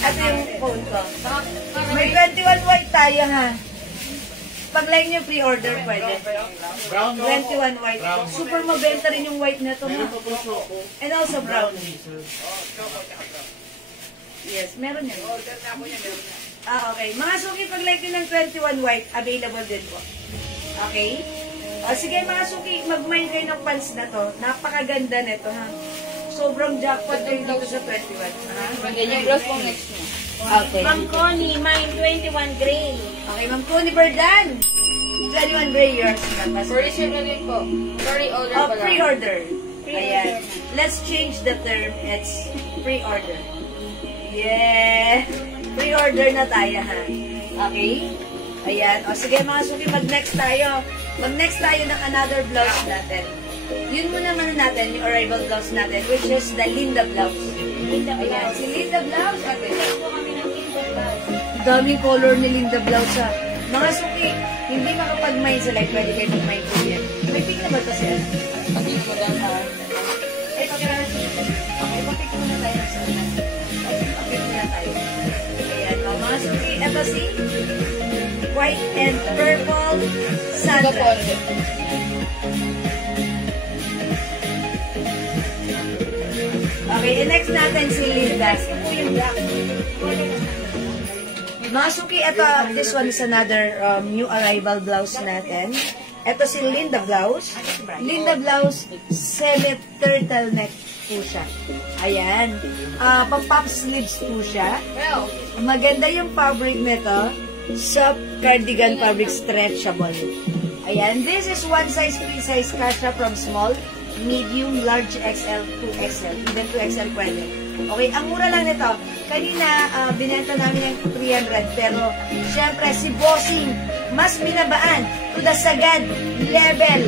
Ito yung phone ko. Para May 21 white tayo, ha. Pag line yung pre-order, pwede. Brown 21 white. Super mabenta rin yung white na ito, ha. And also brown. Yes, meron yan. Okay. Mga suki, pag like nyo ng 21 white, available din po. Okay? Sige, mga suki, mag-mind kayo ng pants na to. Napakaganda nito, ha. Sobrang jackpot kayo dito sa 21. Ha? ganyan yung blouse pang next mo. Okay. Ma'am Connie, mine 21 gray. Okay, Ma'am Connie Berdan. 21 gray yours. Pre-reserve na din po. Pre-order Oh, pala. pre-order. Ayan. Let's change the term. It's pre-order. Yeah. Pre-order na tayo, ha? Okay? Ayan. O, sige mga suki, mag-next tayo. Mag-next tayo ng another blouse natin. Yun muna natin, yung arrival blouse natin, which is the Linda blouse. Ayan, si Linda blouse. Okay. Daming color ni Linda blouse, ha? Mga suki, hindi makapag-mind sa like, pwede kayo mag-mind po yan. May pink na ba ito siya? Pati mo dahil sa Eh, pagkakaroon siya. Okay, pag-pick muna tayo ng suki. Pag-pick muna tayo. Ayan, o, mga suki, ito si white and purple Sandra. Okay, next natin si Linda. Ito yung black. Mga suki, ito, this one is another new arrival blouse natin. Ito si Linda blouse. Linda blouse, semi-turtleneck po siya. Ayan. Pang-pop sleeves po siya. Maganda yung fabric nito. Soft cardigan fabric, stretchable. Ayan. This is one size, free size kasha from small, medium, large XL, 2XL. Even 2XL pwede. Okay, ang mura lang nito. Kanina, binenta namin yung 300. Pero, syempre, si Bossing, mas binabaan to the sagad level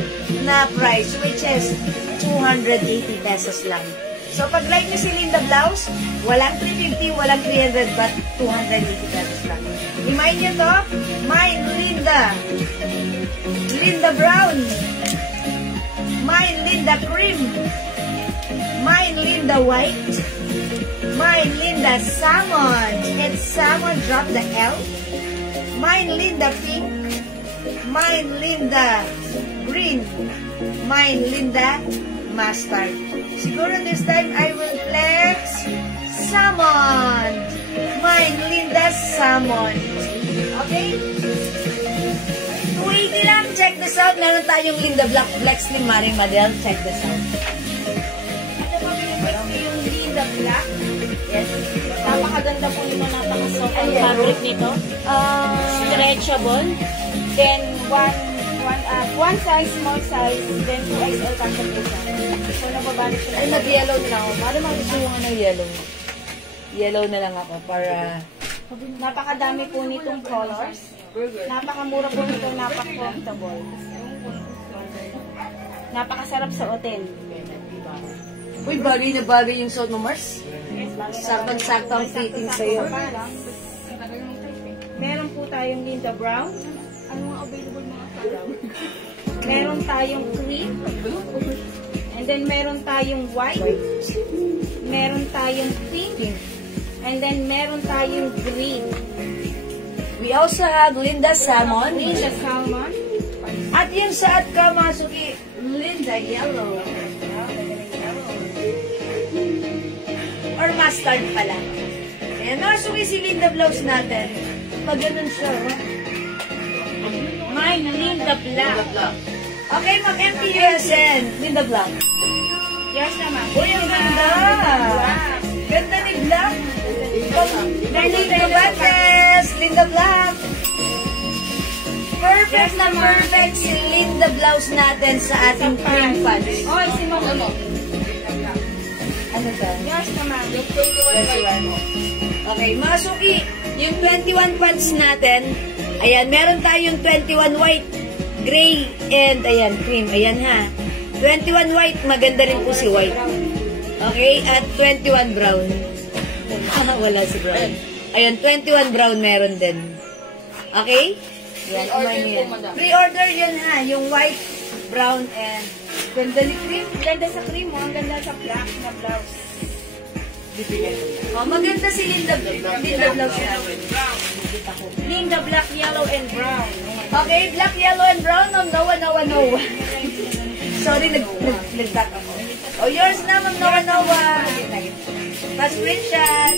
na price, which is 280 pesos lang. So, pag like nyo si Linda blouse, walang 350, walang 300, but 280 pesos lang. Remind nyo to, mine Linda. Linda brown. Mine Linda cream. Mine Linda white. Mine Linda salmon. It's salmon, drop the L. Mine Linda pink. Mine Linda green. Mine Linda mustard. Siguro this time I will flex salmon. Mine Linda salmon. Okay? 280 lang. Check this out. Meron tayong Linda Black Flex ni Maring Madel. Check this out. Ito po yung Linda Black. Yes. Napakaganda po nito, napaka-soft ang fabric nito. Stretchable. Then, one size, small size, then 2XL kasha po siya. So, nababalik ko na. Ay, nag-yellow na ako. Mara makisuha ng yellow. Yellow na lang ako para... Napakadami po nitong colors. Napakamura po nito, napaka-comfortable. Napakasarap sa hotel. Uy, bagay na bagay yung suot mo, Mars. Saktang-sakto ang fitting sa'yo. Meron po tayong Linda Brown. Ano ang available mga color? Meron tayong cream. And then meron tayong white. Meron tayong pink. And then meron tayong green. We also have Linda Salmon. Linda Salmon. At yung sa at kamasuki, Linda Yellow. Or mustard pala. Ayan, masuki si Linda blouse natin. Pag ganun siya, Mine, Linda Black. Okay, mag-MTUSN. Linda Black. Yes naman. Uy, ang ganda! Ganda ni Black. Linda Black, Linda Black. Perfect na perfect si Linda blouse natin sa ating cream pants. Oh, si Mama. Ano ba? Yes naman. 21. Okay, mga suki, yung 21 pants natin, ayan, meron tayong 21 white, gray, and ayan, cream. Ayan ha. 21 white, maganda rin po si white. Okay, at 21 brown. Wala si brown. Ayan, 21 brown meron din. Okay? Yan, umay mo yan. Pre-order yun ha, yung white, brown, and ganda ni cream. Ganda sa cream mo. Ang ganda sa black na blouse. Oh, maganda si Linda blouse natin. Linda black, yellow, and brown. Okay, black, yellow, and brown. Ma'am Noah, Noah, Noah. Sorry, nag-back ako. Oh, yours na, Ma'am Noah, Noah. Pa-screenshot.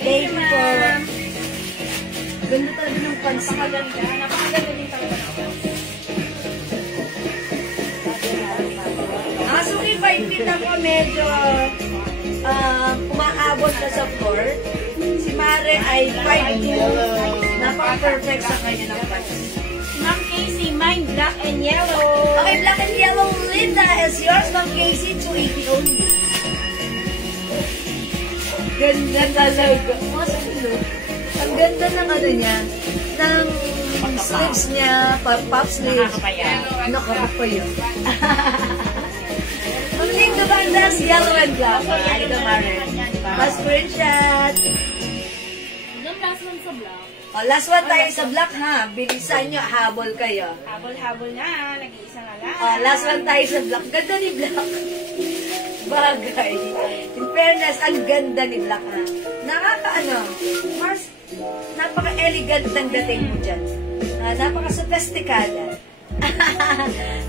Thank you po. Ganda talaga ng pants. Napakaganda. Napakaganda din talaga. Suki, 5 feet ako medyo umaabot na sa floor. Si Mare ay 5'2". Napaka-perfect sa kanya ng pants. Ma'am Casey, mine black and yellow. Okay, black and yellow, Linda is yours. Ma'am Casey, 280 only. Ganda talaga. Masalo. Ang ganda ng ano niya. Ng sleeves niya. Pop sleeves. Nakakapayan. Nakakapayan. Ang lindo bandas, yellow and black. Ay, kamarin. Pa screenshot. Yung last one sa vlog. O, last one tayo sa black ha. Bilisan nyo, habol kayo. Habol-habol na. Nag-iisa na lang. O, last one tayo sa black. Ganda ni black. Bagay. In fairness, ang ganda ni black ha. Nakakaano, Mars, napaka-elegant ng dating mo dyan. Napaka-sophisticada.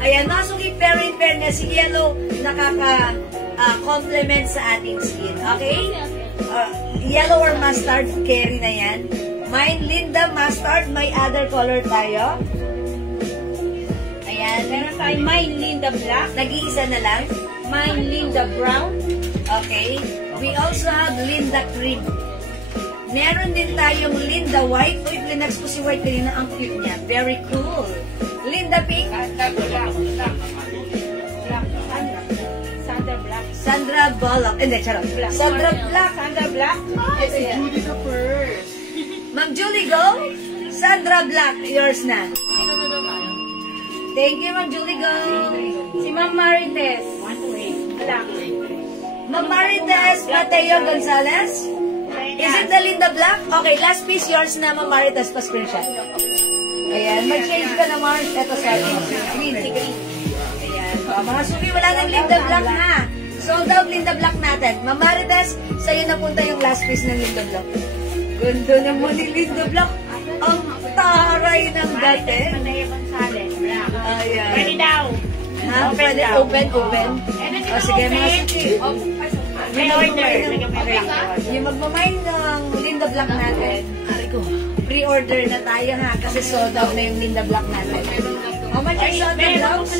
Ayan, nasuki pero in fairness, si yellow nakaka-complement sa ating skin. Okay? Yellow or mustard, carry na yan. Mine, Linda Mustard. May other color tayo. Ayan. Meron tayong Mine Linda Black. Nag-iisa na lang. Mine Linda Brown. Okay. We also have Linda Cream. Meron din tayong Linda White. Uy, linex ko si White kanina. Ang cute niya. Very cool. Linda Pink. Black. Sandra Black. Sandra Bullock. Hindi, charot. Sandra Black. Sandra Black. Ito yan. Judy the first. Ma'am Julie, go. Sandra Black. Yours na. Thank you, Ma'am Julie, go. Si Ma'am Marites. Black. Ma'am Marites Mateo Gonzalez. Is it the Linda Black? Okay, last piece yours na, Ma'am Marites, pa-screenshot. Ayan, mag-change ka na, Mars. Ito sa green. Ayan. O, mga suki, wala nang Linda Black ha. Sold out Linda Black natin. Ma'am Marites, sa'yo napunta yung last piece ng Linda Black. Ganda naman ni Linda Black. Ang taray ng dati. Mandaya Gonzales. Ayan. Ready daw. Ha? Pwede open. O, sige, mga suki. May order. Yung magmamind ng Linda Black natin, pre-order na tayo ha, kasi sold out na yung Linda Black natin. How much is sold out blouse?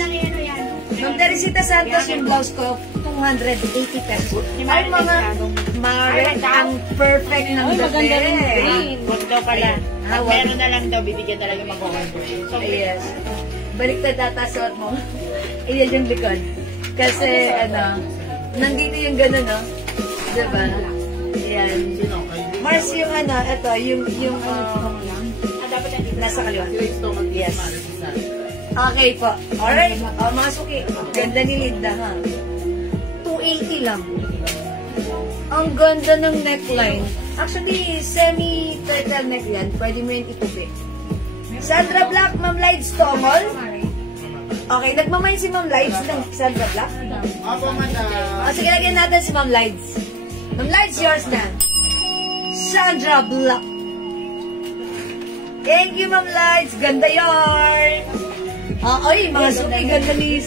Ma'am Teresita Santos, yung blouse ko, 280 pesos. Ay, mga Mare, ang perfect ng Ay, maganda rin yung green. Huwag daw pala. Ah, wag. Meron na lang daw, bibigyan talaga mag-order. Yes. Baliktad tatasot mo. Iyan yung likod. Kasi, nandito yung gano'n, no? Diba? Yan. Mars, yung ito, yung nasa kaliwa. Yes. Okay po. Alright. Mga suki. Ganda ni Linda, ha? 280 lang. Ang ganda ng neckline. Actually, semi-turtle neck yan. Pwede mo yung itubi. Sandra Black, Ma'am Lides Tomol. Okay, nagmamay si Ma'am Lides ng Sandra Black. Apo, madam. Sige, lagyan natin si Ma'am Lides. Ma'am Lides, yours na. Sandra Black. Thank you, Ma'am Lides. Ganda yarn. Ay, mga suki, ganda ni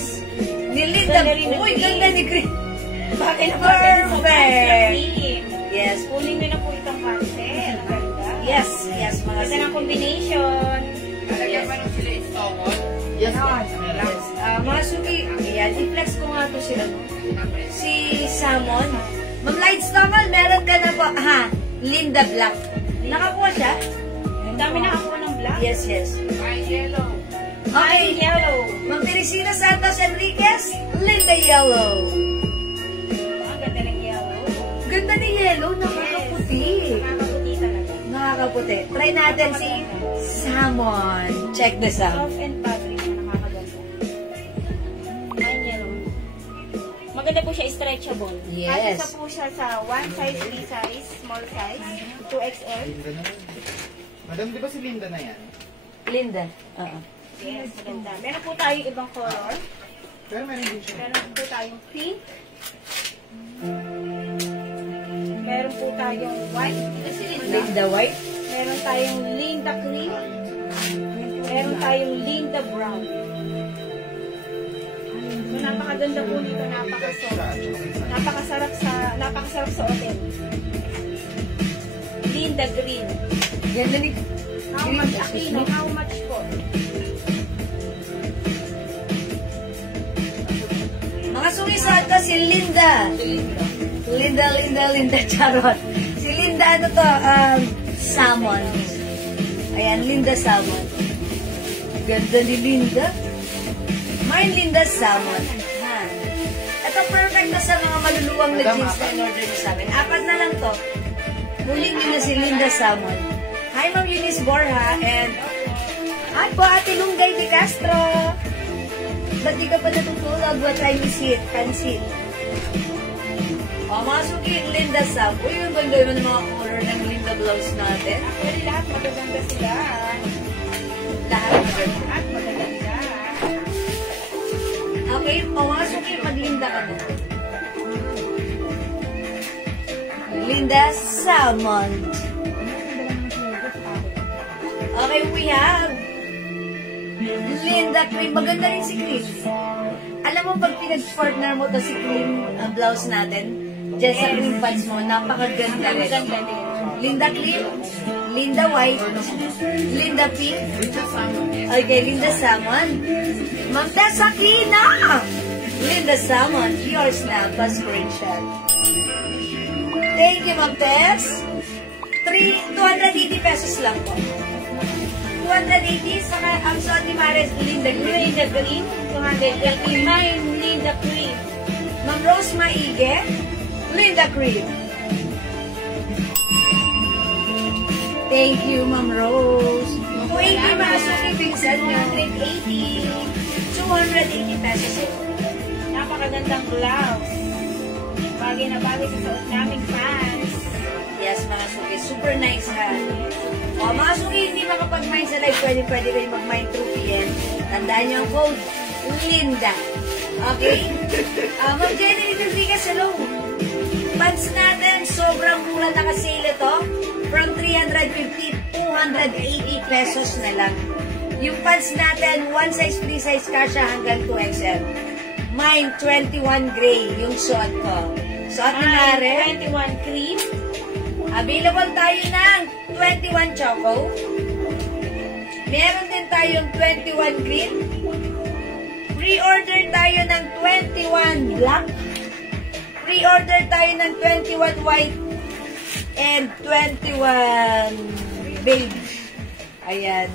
Linda. Uy, ganda ni Chris. Perfect. Yes. Kunin nyo na po itong parcel. Ang ganda. Yes, mga Ganda ng suki. combination. Yes, Yes. Mga suki, ayan, i-flex ko nga to si Salmon. Ma'am Lides Tamal, meron ka na po, Linda Black. Nakakuha siya? Ang dami na ako ng black. Yes. Ay, Okay, yellow. Ma'am Teresina Santos Enriquez, Linda Yellow. Ang ganda ng yellow. Ganda ni Yellow, nakakaputi. Nakakaputi talaga. Nakakaputi. Try natin si Salmon. Check this out. Soft and fabric na nakakaganda. Ay, yellow. Maganda po siya, stretchable. Yes. Kasi po siya sa 1 size, 3 size, small size, 2XL. Linda na. Madam, di ba si Linda na yan? Linda. Yes, maganda. Meron po tayong ibang color. Pero meron din siya. Meron po tayong pink. Meron po tayong white. Linda White. Meron tayong Linda cream. Meron tayong Linda brown. So, napakaganda po nito, napakasoft. Napakasarap sa hotel. Linda green. Ganda ni How much, Aquino? How much po? Mga sumisata si Linda. Linda, charot. Si Linda, Salmon. Ayan, Linda Salmon. Ganda ni Linda. Mine Linda Salmon. Ito perfect na sa mga maluluwang na jeans na in-order nyo sa amin. 4 na lang to. Huling din na si Linda Salmon. Hi, Ma'am Eunice Borja, and hi po, Ate Lunggay de Castro. Ba't di ka pa natutulog? What time is it? Pansit. O, mga suki, Linda Sam. Uy, yung ganda yun ng mga color ng Linda blouse natin. Actually, lahat magaganda sila. Lahat maganda. Lahat magaganda. Okay, o mga suki, maglinda ka na. Linda Salmon. Okay, we have Linda Cream. Maganda rin si Cream. Alam mo, pag pinag-partner mo to si Cream, ang blouse natin, dyan sa cream pants mo, napakaganda rin. Maganda din. Linda Cream, Linda White, Linda Pink, okay, Linda Salmon, Ma'am Tesakina! Linda Salmon, yours na, pa-screenshot. Thank you, Ma'am Tess. 280 pesos lang po. 280, saka ang suot ni Maris, Linda Green. Linda Green, 230. Mine, Linda Green. Ma'am Rose Maige, Linda Green. Thank you, Ma'am Rose. Kung hindi mga suki, pinsan nyo. 280 pesos. Napakagandang blouse. Bagay na bagay sa suot naming pants. Yes, mga suki. Super nice ha. O, mga suki, hindi makapag-mine sa live. Pwede kayo mag-mine through PN. Tandaan nyo ang code, Linda. Okay? Ma'am Jenny, Rodriguez, hello. Pants natin, sobrang mura nakasale ito. From 350, 280 pesos na lang. Yung pants natin, 1 size, 3 size kasha hanggang 2XL. Mine, 21 gray, yung suot ko. Suot ni Mare. 21 cream. Available tayo ng 21 choco. Meron din tayong 21 green. Pre-order tayo ng 21 black. Pre-order tayo ng 21 white. And 21 beige. Ayan.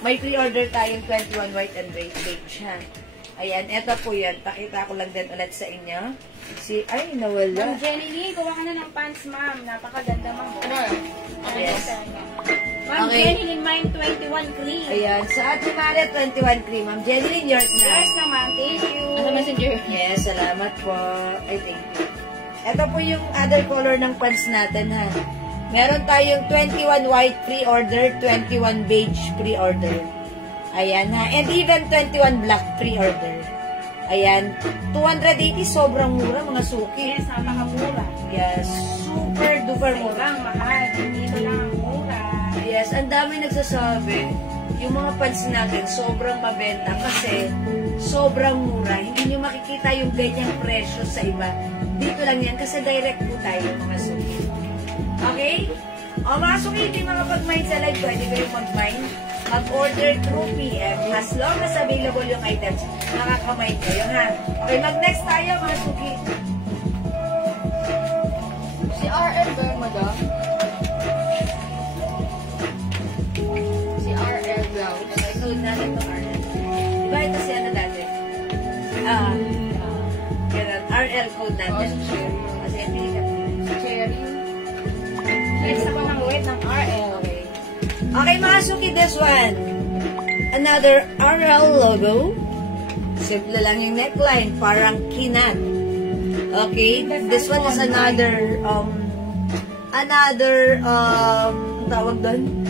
May pre-order tayong 21 white and beige. Ha? Ayan, eto po yan. Pakita ko lang din ulit sa inyo. Ay, nawala. Ma'am Jenny Lee, gawa ka na ng pants, ma'am. Napakaganda, ma'am. Yes. Ma'am Okay. Jenny Lee, mine 21 cream. Ayan, sa Ate Mare, 21 cream. Ma'am Jenny Lynn, yours na. Yours naman, thank you. Messenger. Yes, salamat po. Ay, thank you. Ito po yung other color ng pants natin, ha. Meron tayong 21 white pre-order, 21 beige pre-order. Ayan, ha. And even 21 black pre-order. Ayan. 280, sobrang mura, mga suki. Yes, napakamura. Yes, super duper mura. Sobrang mahal. Dito lang ang mura. Yes, ang dami nagsasabi, yung mga pants natin sobrang mabenta kasi sobrang mura. Hindi nyo makikita yung ganyang presyo sa iba. Dito lang yan kasi direct po tayo, mga suki. Okay? O mga suki, hindi makapag-mine sa live, pwede kayong mag-mine. Mag-order through PM. As long as available yung items, makaka-mine kayo, ha? Okay, mag-next tayo, mga suki. Si RL ba yung madam? Si RL blouse. Okay, code natin itong RL. Diba ito si ano dati? Ganun, RL code natin. Kasi hindi ka. Cherry. Next ako ng word ng RL. Okay. Okay, mga suki, this one. Another RL logo. Simple lang yung neckline. Parang kinat. Okay? This one is another, tawag doon?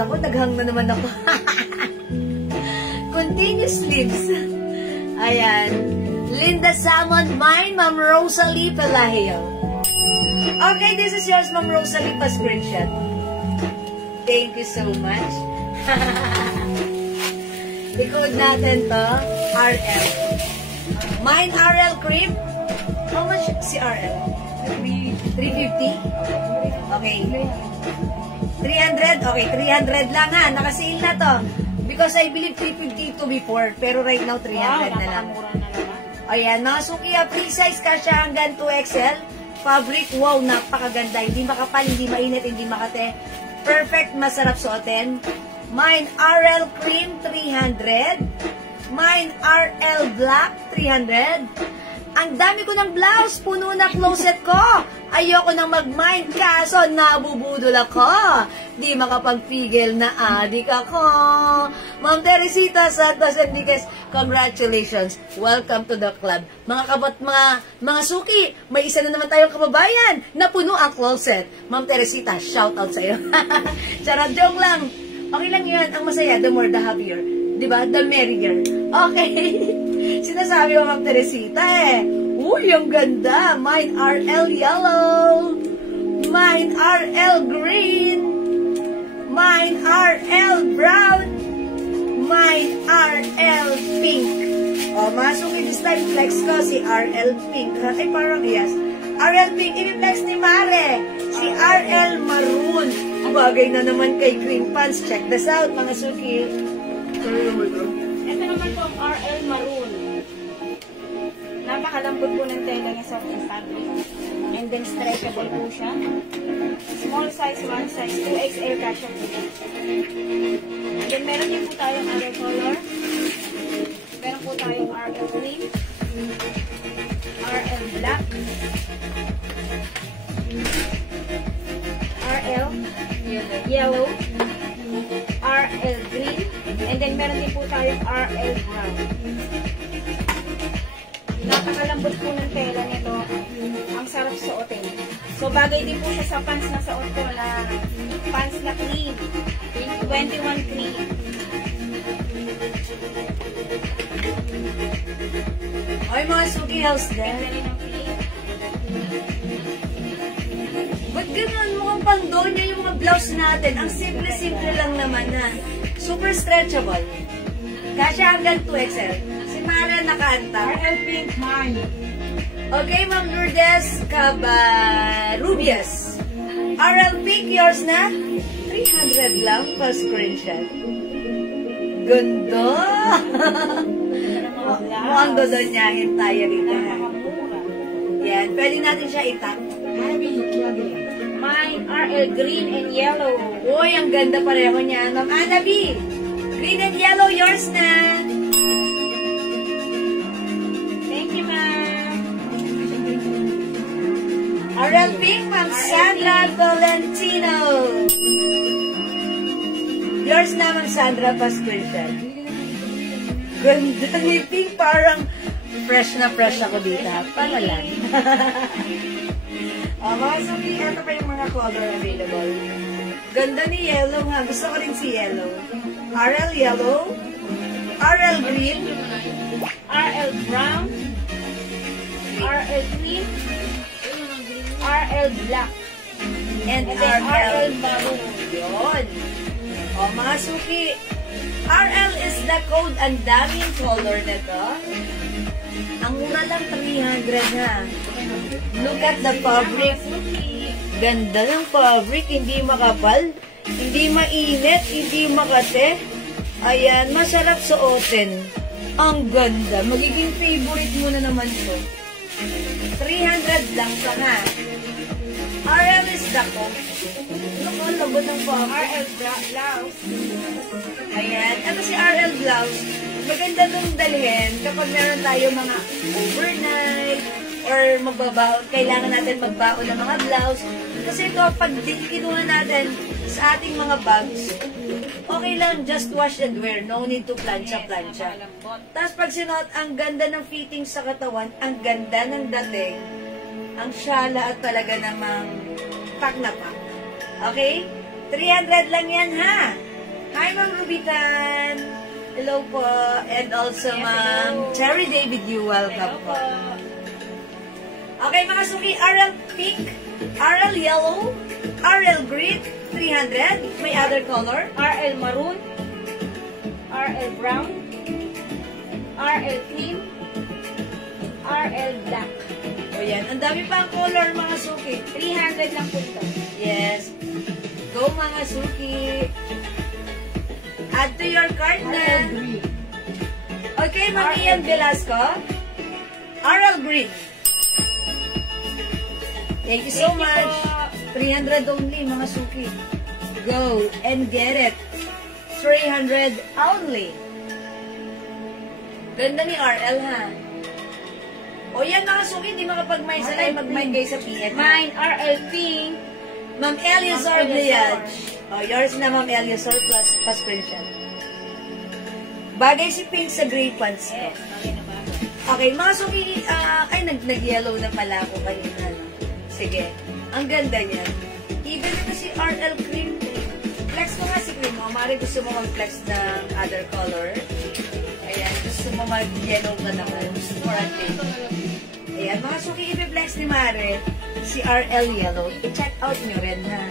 Naku, naghang na naman ako. Continuous sleeves. Ayan. Linda Salmon, mine, Ma'am Rosalie Pelahio. Okay, this is yours, Ma'am Rosalie, pa-screenshot. Thank you so much. I-code natin to, RL. Mine, RL cream. How much si RL? 350? Okay. 300? Okay, 300 lang ha. Nakasale na to. Because I believe 350 to before. Pero right now, 300 Wow, na lang. napakamura na naman. Ayan, mga suki, free size ka siya hanggang 2XL. Fabric, wow, napakaganda. Hindi makapal, hindi mainit, hindi makate. Perfect, masarap suotin. Mine RL Cream, 300. Mine RL Black, 300. Ang dami ko ng blouse, puno na closet ko. Ayoko nang mag-mind, kaso nabubudol ako. Di makapagpigil na adik ako. Ma'am Teresita Santos Enriquez, congratulations. Welcome to the club. Mga suki, may isa na naman tayong kababayan na puno ang closet. Ma'am Teresita, shout out sa'yo. Charot, joke lang. Okay lang yun. Ang masaya, the more the happier. Diba? The merrier. Okay. Sinasabi ko, Ma'am Teresita eh. Uy, ang ganda. Mine RL yellow. Mine RL green. Mine RL brown. Mine RL pink. O, masukin this time flex ko si RL pink. Ay, parang yes. RL pink, i-flex ni Mare. Si RL maroon. Bagay na naman kay green pants. Check this out, mga suki. Ito naman po ang RL Maroon. Napakalambot po ng tela niya sa fabric. And then stretchable po siya. Small size, 1 size, 2XL kasha po. And then meron din po tayong other color. Meron po tayong RL green, RL black, RL yellow, RL green, and then meron din po tayong RL brown. Napakalambot po ng tela nito. Ang sarap suotin. So, bagay din po siya sa pants na suot ko na pants na clean. 21 clean. Ay, mga suki house din. Ba't ganun? Mukhang pandonyo yung mga blouse natin. Ang simple-simple lang naman na. Super stretchable. Kasya hanggang 2XL. Si Mara nakanta. RL pink, mine. Okay, Ma'am Lourdes Cabarubias. RL pink, yours na? 300 lang per screenshot. Ganda! Mukhang dodonyahin tayo rito. Yan, pwede natin siya itak. Mine, RL green and yellow. Uy, ang ganda pareho niya. Ma'am Anabi, green and yellow, yours na. Thank you, ma'am. RL pink, Ma'am Sandra Valentino. Yours na, Ma'am Sandra, pa-screenshot. Ganda ni Pink, parang fresh na fresh ako dito. Palalan. Mga suki, ito pa yung mga color available. Ganda ni yellow ha. Gusto ko rin si yellow. RL yellow, RL green, RL brown, RL green, RL black, and then RL RL maroon. yun. O mga suki, RL is the code. Ang daming color nito. Ang mura lang 300 ha. Look at the fabric. Ganda ng fabric. Hindi makapal. Hindi mainit. Hindi makate. Ayan. Masarap suotin. Ang ganda. Magiging favorite mo na naman to. 300 lang pa ha. RL is the code. Look, ang labot ng fabric. RL blouse. Ayan. Ito si RL blouse. Maganda itong dalhin kapag meron tayo mga overnight or magbabaon. Kailangan natin magbaon ng mga blouse. Kasi ito, pag kinuha natin sa ating mga bags, okay lang, just wash and wear. No need to plancha-plancha. Tapos pag sinuot, ang ganda ng fitting sa katawan, ang ganda ng dating, ang syala at talaga namang pack na pack. Okay? 300 lang yan, ha? Hi, Ma'am Rubican. Hello po. And also, Ma'am Cherry David, you welcome po. Okay, mga suki, RL pink, RL yellow, RL green, 300. May other color. RL maroon, RL brown, RL cream, RL black. O yan, ang dami pa ang color, mga suki. 300 lang po ito. Yes. Go, mga suki. Add to your cart na. Okay, Ma'am Ian Velasco. RL green. Thank you so much. 300 only, mga suki. Go and get it. 300 only. Ganda ni RL, ha? O O yan mga suki, hindi makapag-mine sa live, mag-mine kayo sa PM. Mine, RL Pink. Ma'am Eliazar Bliage. O, yours na Ma'am Eliazar plus pa-screenshot. Bagay si Pink sa gray pants ko. Yes, bagay na bagay. Okay, mga suki, ay, nag-yellow na pala ako kanina. Sige, ang ganda niya. Even ito si RL Cream. Flex mo nga si Cream mo. Mari gusto mo mag-flex ng other color. Ayan, gusto mo mag-yellow na naman. For a day. Ayan, mga suki, i-flex ni Mare, si RL Yellow. I-check out nyo rin, ha.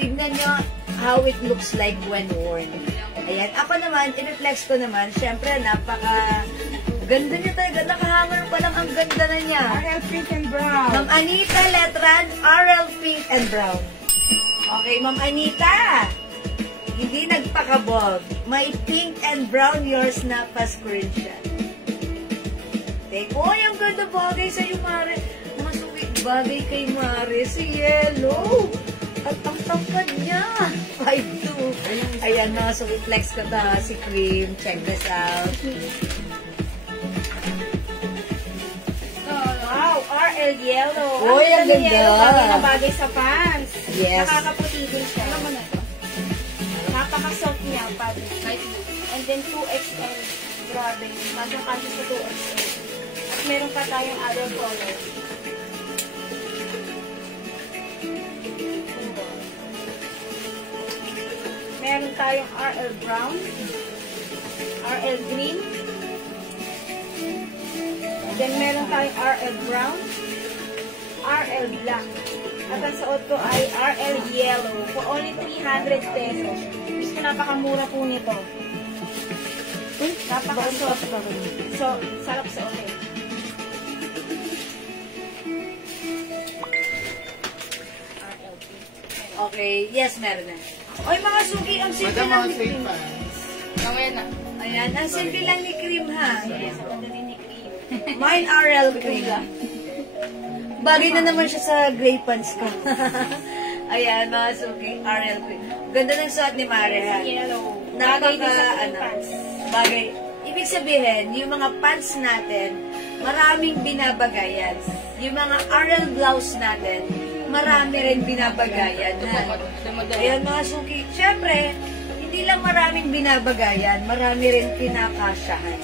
Tignan nyo how it looks like when worn. Ayan, ako naman, i-flex ko naman. Siyempre, ganda niya talaga. Nakahanger pa lang, ang ganda na niya. RL Pink and Brown. Ma'am Anita Letran, RL Pink and Brown. Okay, Ma'am Anita. Hindi nagpakabog. May pink and brown yours na pa-screenshot. Teko, yung ganda bagay sa'yo, Mare. Mga suki, bagay kay Mare. Si Yellow. At ang tangkad niya. 5'2". Ayan, mga suki, flex ka ta. Si Cream. Check this out. Wow, RL Yellow. Uy, ang ganda. Yellow, bagay na bagay sa pants. Yes. Nakakaputi din siya. Ano na ito? Napaka-soft niya, fabric. And then 2XL. Grabe. Magkakasya sa 2XL. At meron pa tayong other color. Meron tayong RL Brown. RL Green. And then meron tayong RL Brown. RL Black. At ang suot ko ay RL Yellow for only 300 pesos. Gusto napakamura po nito. Napaka-soft. So, sarap sa ulit. Okay, yes, meron na. Oy, mga suki, ang simple Madam, lang mga ni safe Cream. pa. Mamaya na. Ayan, ang simple lang ni Cream, ha? Yes, ang ganda din ni Cream. Mine RL Cream. Bagay na naman siya sa gray pants ko. Ayan, mga suki, RL Cream. Ganda ng suot ni Mare, ha? Yellow. Bagay din sa Napaka, pants. bagay. Ibig sabihin, yung mga pants natin, maraming binabagayan. Yung mga RL blouse natin, marami rin binabagayan. Ha? Ayan, mga suki. Siyempre, hindi lang maraming binabagayan, marami rin kinakasyahan.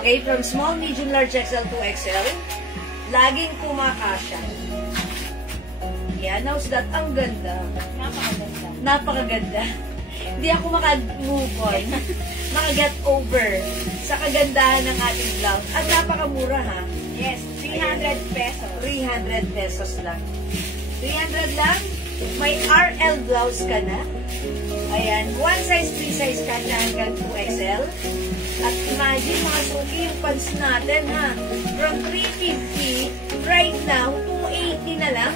Okay, from small, medium, large, XL to XL, laging kumakasya. Yan, how's that? Ang ganda. Napakaganda. Napakaganda. Hindi ako maka-move on, maka-get over sa kagandahan ng ating blouse. At napakamura, ha? Yes, 300 pesos. 300 pesos lang. 300 lang, may RL blouse ka na. Ayan, 1 size, 3 size ka na hanggang 2XL. At imagine mga suki yung pants natin, ha. From 350, right now, 280 na lang.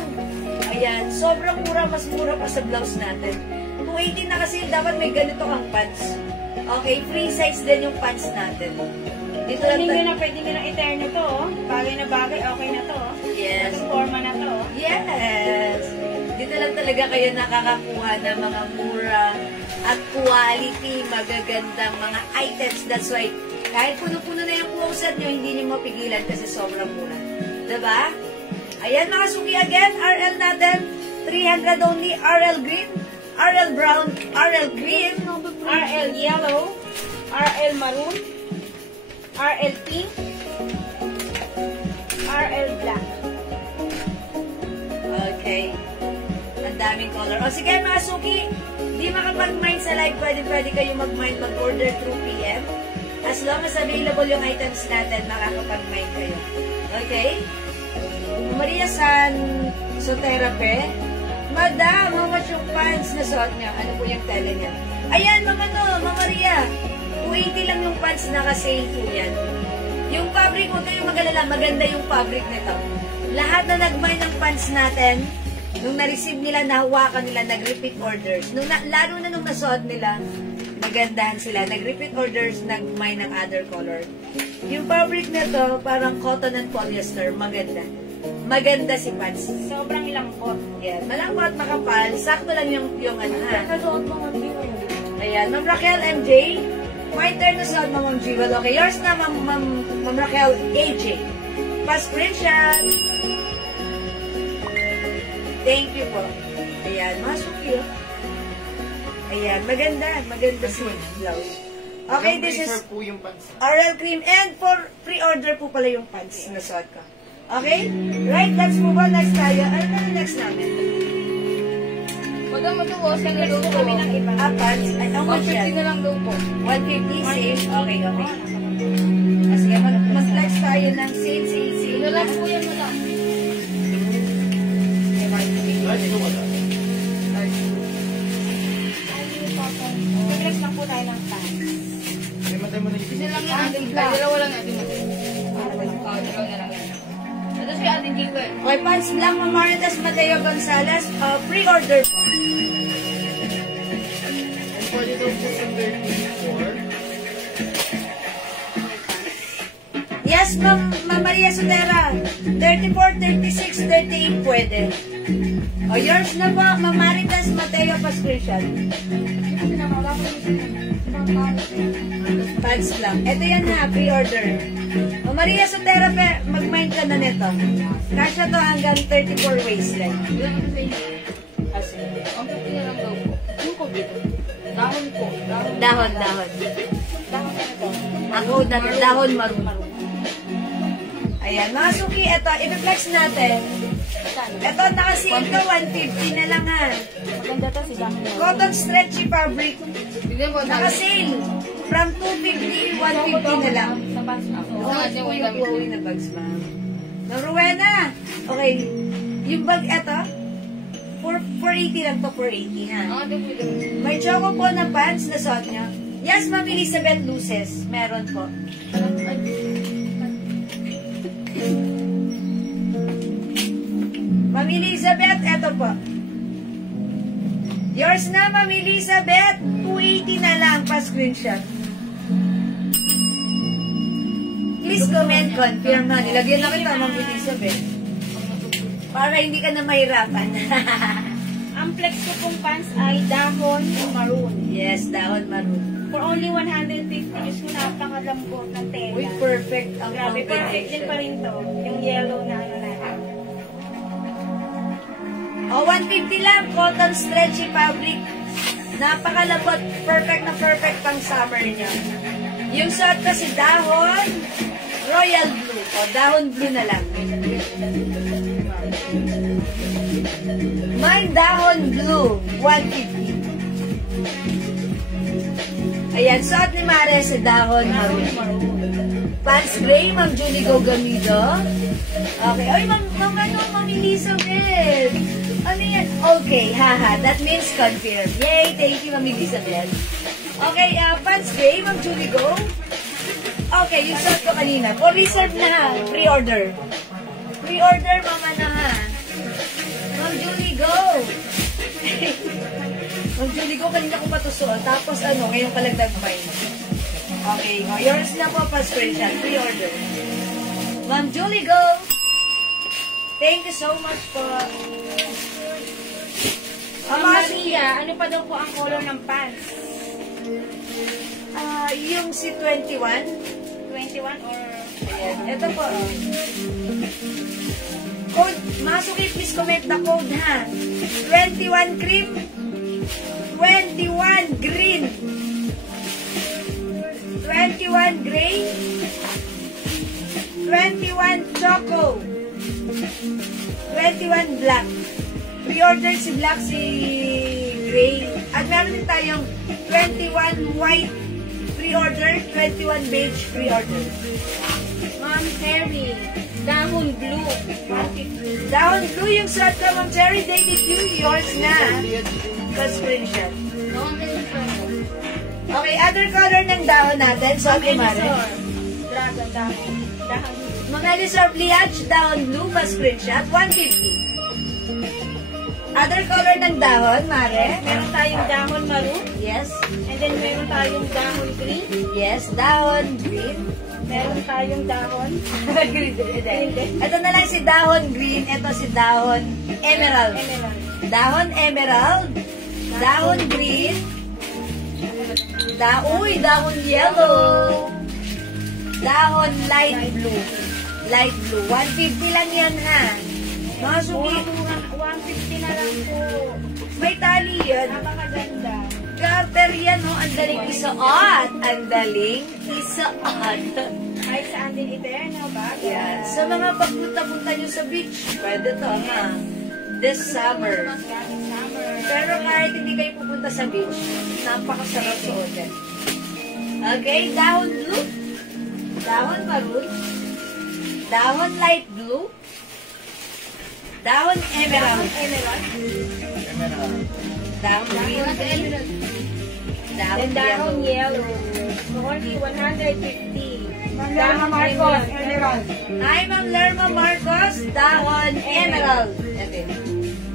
Ayan, sobrang mura, mas mura pa sa blouse natin. 280 na kasi dapat may ganito kang pants. Okay, free size din yung pants natin. Dito lang Pwede nyo na i-tear to, oh. Bagay na bagay, okay na to, oh. Yes. Itong forma na to, oh. Yes! Dito lang talaga kayo nakakakuha ng mga mura at quality, magagandang mga items. That's why, kahit puno-puno na yung closet nyo, hindi nyo mapigilan kasi sobrang mura. Diba? Ayan mga suki again, RL natin, 300 only, RL green, RL brown, RL green, RL Yellow, RL Maroon, RL Pink, RL Black. Okay. Ang daming color. O sige mga suki, di makapag-mine sa live, pwede kayo mag-mine, mag-order through PM. As long as available yung items natin, makakapag-mine kayo. Okay? Maria San Soterape. Madam, how much yung pants na suot niya? Ano po yung tele niya? Ayan, Mama Maria. 280 lang yung pants, naka-sale po yan. Yung fabric, huwag kayong mag-alala, maganda yung fabric nito. Lahat na nag-mine ng pants natin, nung na-receive nila, nahawakan nila, nag-repeat orders. Lalo na nung nasuot nila, nagandahan sila. Nag-repeat orders, nag-mine ng other color. Yung fabric nito, parang cotton and polyester, maganda. Maganda si pants. Sobrang lambot. Yan, malambot, makapal, sakto lang yung ano ha. Nakasuot mo nga dito. Ayan, Ma'am Raquel MJ, my turn na suot, Ma'am Jewel. Okay, yours na, Ma'am Raquel AJ. pa-screenshot. Thank you po. Ayan, mga suki. Ayan, maganda. Maganda si blouse. Okay, this is po yung pants. oral cream. And for pre-order po pala yung pants na suot ko. Okay? Right, let's move on. Next tayo. Ano na yung next namin? Madam, matuwasan na Next daw po po. kami ng iba. Pants. Ay, how much 150 na yan? lang daw po. 150, sale. Okay, okay. Sige, mag-flex tayo ng sale. Ano lang po yan, madam? Mag-flex lang po tayo ng pants. May madam mo na yung Isa lang yung ating black. Dalawa lang natin, madam. Oo, dalawa na lang yan. Ito si ating Jingle. Okay, pants black, Mamaritas Mateo Gonzalez. Pre-order po. And pwede daw po sa 34. Yes, Ma'am Maria Sotera. 34, 36, 38 pwede. O, yours na po, Mamaritas Mateo pa-screenshot. Pants lang. Ito yan ha, pre-order. O, Maria Sotera, mag-mind ka na nito. Kasya to hanggang 34 waistline. Ilan ako sa inyo? Kasi, Ang 50 na lang daw po. Yung po dito. Dahon po. Dahon. dahon. Ako, dahon maroon. Ayan, mga suki, ito, i-flex natin. Ito, naka-sale to, 150 na lang ha. Maganda to si Dahon. Cotton stretchy fabric. Bigyan po tayo. Naka-sale. From 250, 150 na lang. Sa pants na po. Oo, ito po yung Chloe na bags, ma'am. Ma'am Rowena. Okay. Yung bag, eto, 480 lang to, 480 ha. Ah, doon po doon. May choco po na pants na suot nyo. Yes, Ma'am Elizabeth Luces. Meron po. Ma'am Elizabeth, eto po. Yours na, Ma'am Elizabeth. 280 na lang pa-screenshot. Please comment, confirm ha. Nilagyan na kita, Ma'am Elizabeth. Para hindi ka na mahirapan. Ang flex ko pong pants ay Dahon Maroon. Yes, dahon maroon. For only 150, Diyos ko napakalambot ng tela. Uy, perfect ang Grabe, perfect din pa rin to. Yung yellow na ano natin. O, 150 lang. Cotton stretchy fabric. Napakalabot. Perfect na perfect pang summer niya. Yung suot ko si Dahon, Royal Blue. O, Dahon Blue na lang. Mine Dahon Blue, 150. Ayan, suot ni Mare si Dahon Maroon. Pants gray, Ma'am Julie Gogamido. Okay. Ay, Ma'am Elizabeth. Ano yan? Okay, haha. That means confirm. Yay! Thank you, Ma'am Elizabeth. Okay, pants gray, Ma'am Julie Go. Okay, yung suot ko kanina. For reserve na ha. Pre-order. Pre-order, mama na ha. Ma'am Julie Go. Ma'am Julie Go, kanina ko pa ito suot. Tapos ano, ngayon ka lang nag-find. Okay, yours na po pa screenshot. Pre-order. Ma'am Julie Go. Thank you so much po. Ma'am Maria, ano pa daw po ang color ng pants? Yung si 21. 21 or... Ayan, ito po. Code, masuki, please comment na code ha. 21 cream, 21 green, 21 gray, 21 choco, 21 black. Pre-order si black, si gray. At meron din tayong 21 white pre-order, 21 beige pre-order. Ma'am Terry, Dahon Blue, 150. Dahon blue yung suot ko, Ma'am Cherry David Q, yours na. Pa-screenshot. Okay, other color ng dahon natin. Suot ni Mare. Dragon, Dahon. Dahon. Mga Elisor Pliage, dahon blue, pa-screenshot, 150. Other color ng dahon, Mare. Meron tayong Dahon Maroon. Yes. And then meron tayong Dahon Green. Yes, dahon green. Meron tayong Dahon. Green din. Ito na lang si dahon green. Ito si dahon emerald. Emerald. Dahon emerald. Dahon green. Dahon yellow. Dahon light blue. light blue. 150 lang yan, ha? Mga suki, 150 na lang po. may tali yan. Napakaganda. Garter yan, no? Ang daling isuot. Ang daling isuot. Kahit saan din Eterno, bagay. Yan. Sa mga pagpunta-punta nyo sa beach, pwede to, ha? This summer. Summer. Pero kahit hindi kayo pupunta sa beach, napakasarap suotin. Okay, dahon blue, dahon maroon, dahon light blue, dahon emerald, dahon green, Then dahon dahon yellow. yellow. Only 150. Dahon Marcos, Emerald. Hi, Ma'am Lerma Marcos, dahon emerald. Ito.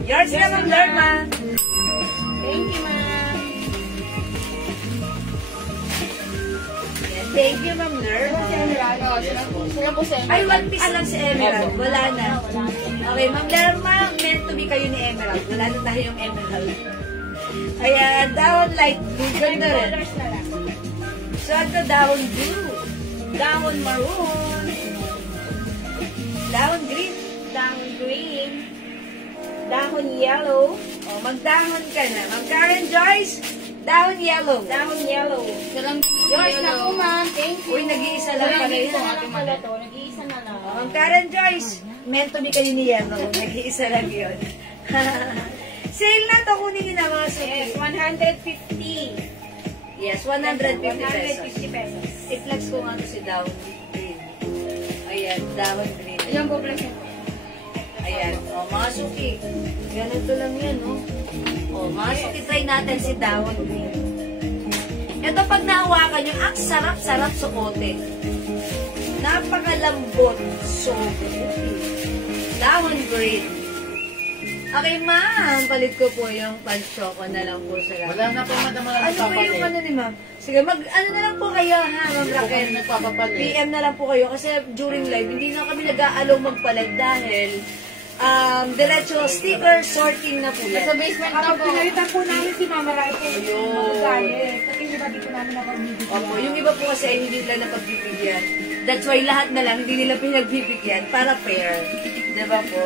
Yours na, Ma'am Lerma. Thank you, ma'am. Yan. Thank you, Ma'am Lerma. Sila po sa Ay, one piece lang si Emerald. Wala na. Okay, Ma'am Lerma, meant to be kayo ni Emerald. Wala na tayong Emerald. Ayan, dahon light blue. Ganda rin. Colors na lang. So, ito dahon blue. Dahon maroon. Dahon green. Dahon green. Dahon yellow. O, magdahon ka na. Ma'am Karen Joyce, dahon yellow. Dahon yellow. Salang Yours na po, ma'am. Thank you. Uy, nag-iisa lang pala Nag-iisa yun. na lang pala to. Nag-iisa na lang. Ma'am Karen Joyce, meant to be kayo ni yellow. Nag-iisa lang yun. Sale na to, kunin nyo na mga suki. Yes, 150. Yes, 150 pesos. 150 pesos. I-flex ko nga to si dahon green. Ayan, dahon green. Ayan po, flex po. Ayan, o mga suki. Ganito lang yan, no? O, mga suki, try natin si dahon green. Ito pag nahawakan nyo, ang sarap-sarap suotin. Napakalambot. So, dahon green. Okay, ma'am. Palit ko po yung pan-choco na lang po sa Wala na po, madam. Wala Ano ba yung ano ni ma'am? Sige, ano na lang po kayo, ha, Ma'am Raquel? nagpapapalit. PM na lang po kayo kasi during live, hindi na kami nag-aalaw magpalag dahil diretso sticker sorting na po yan. Sa basement na po. Pinalitan po namin si Mama Rai po. Ayun. Mag-galit. Kasi hindi ba dito namin nakabibig. Opo, yung iba po kasi ay hindi nila napagbibigyan. That's why lahat na lang hindi nila pinagbibigyan para fair. Diba po?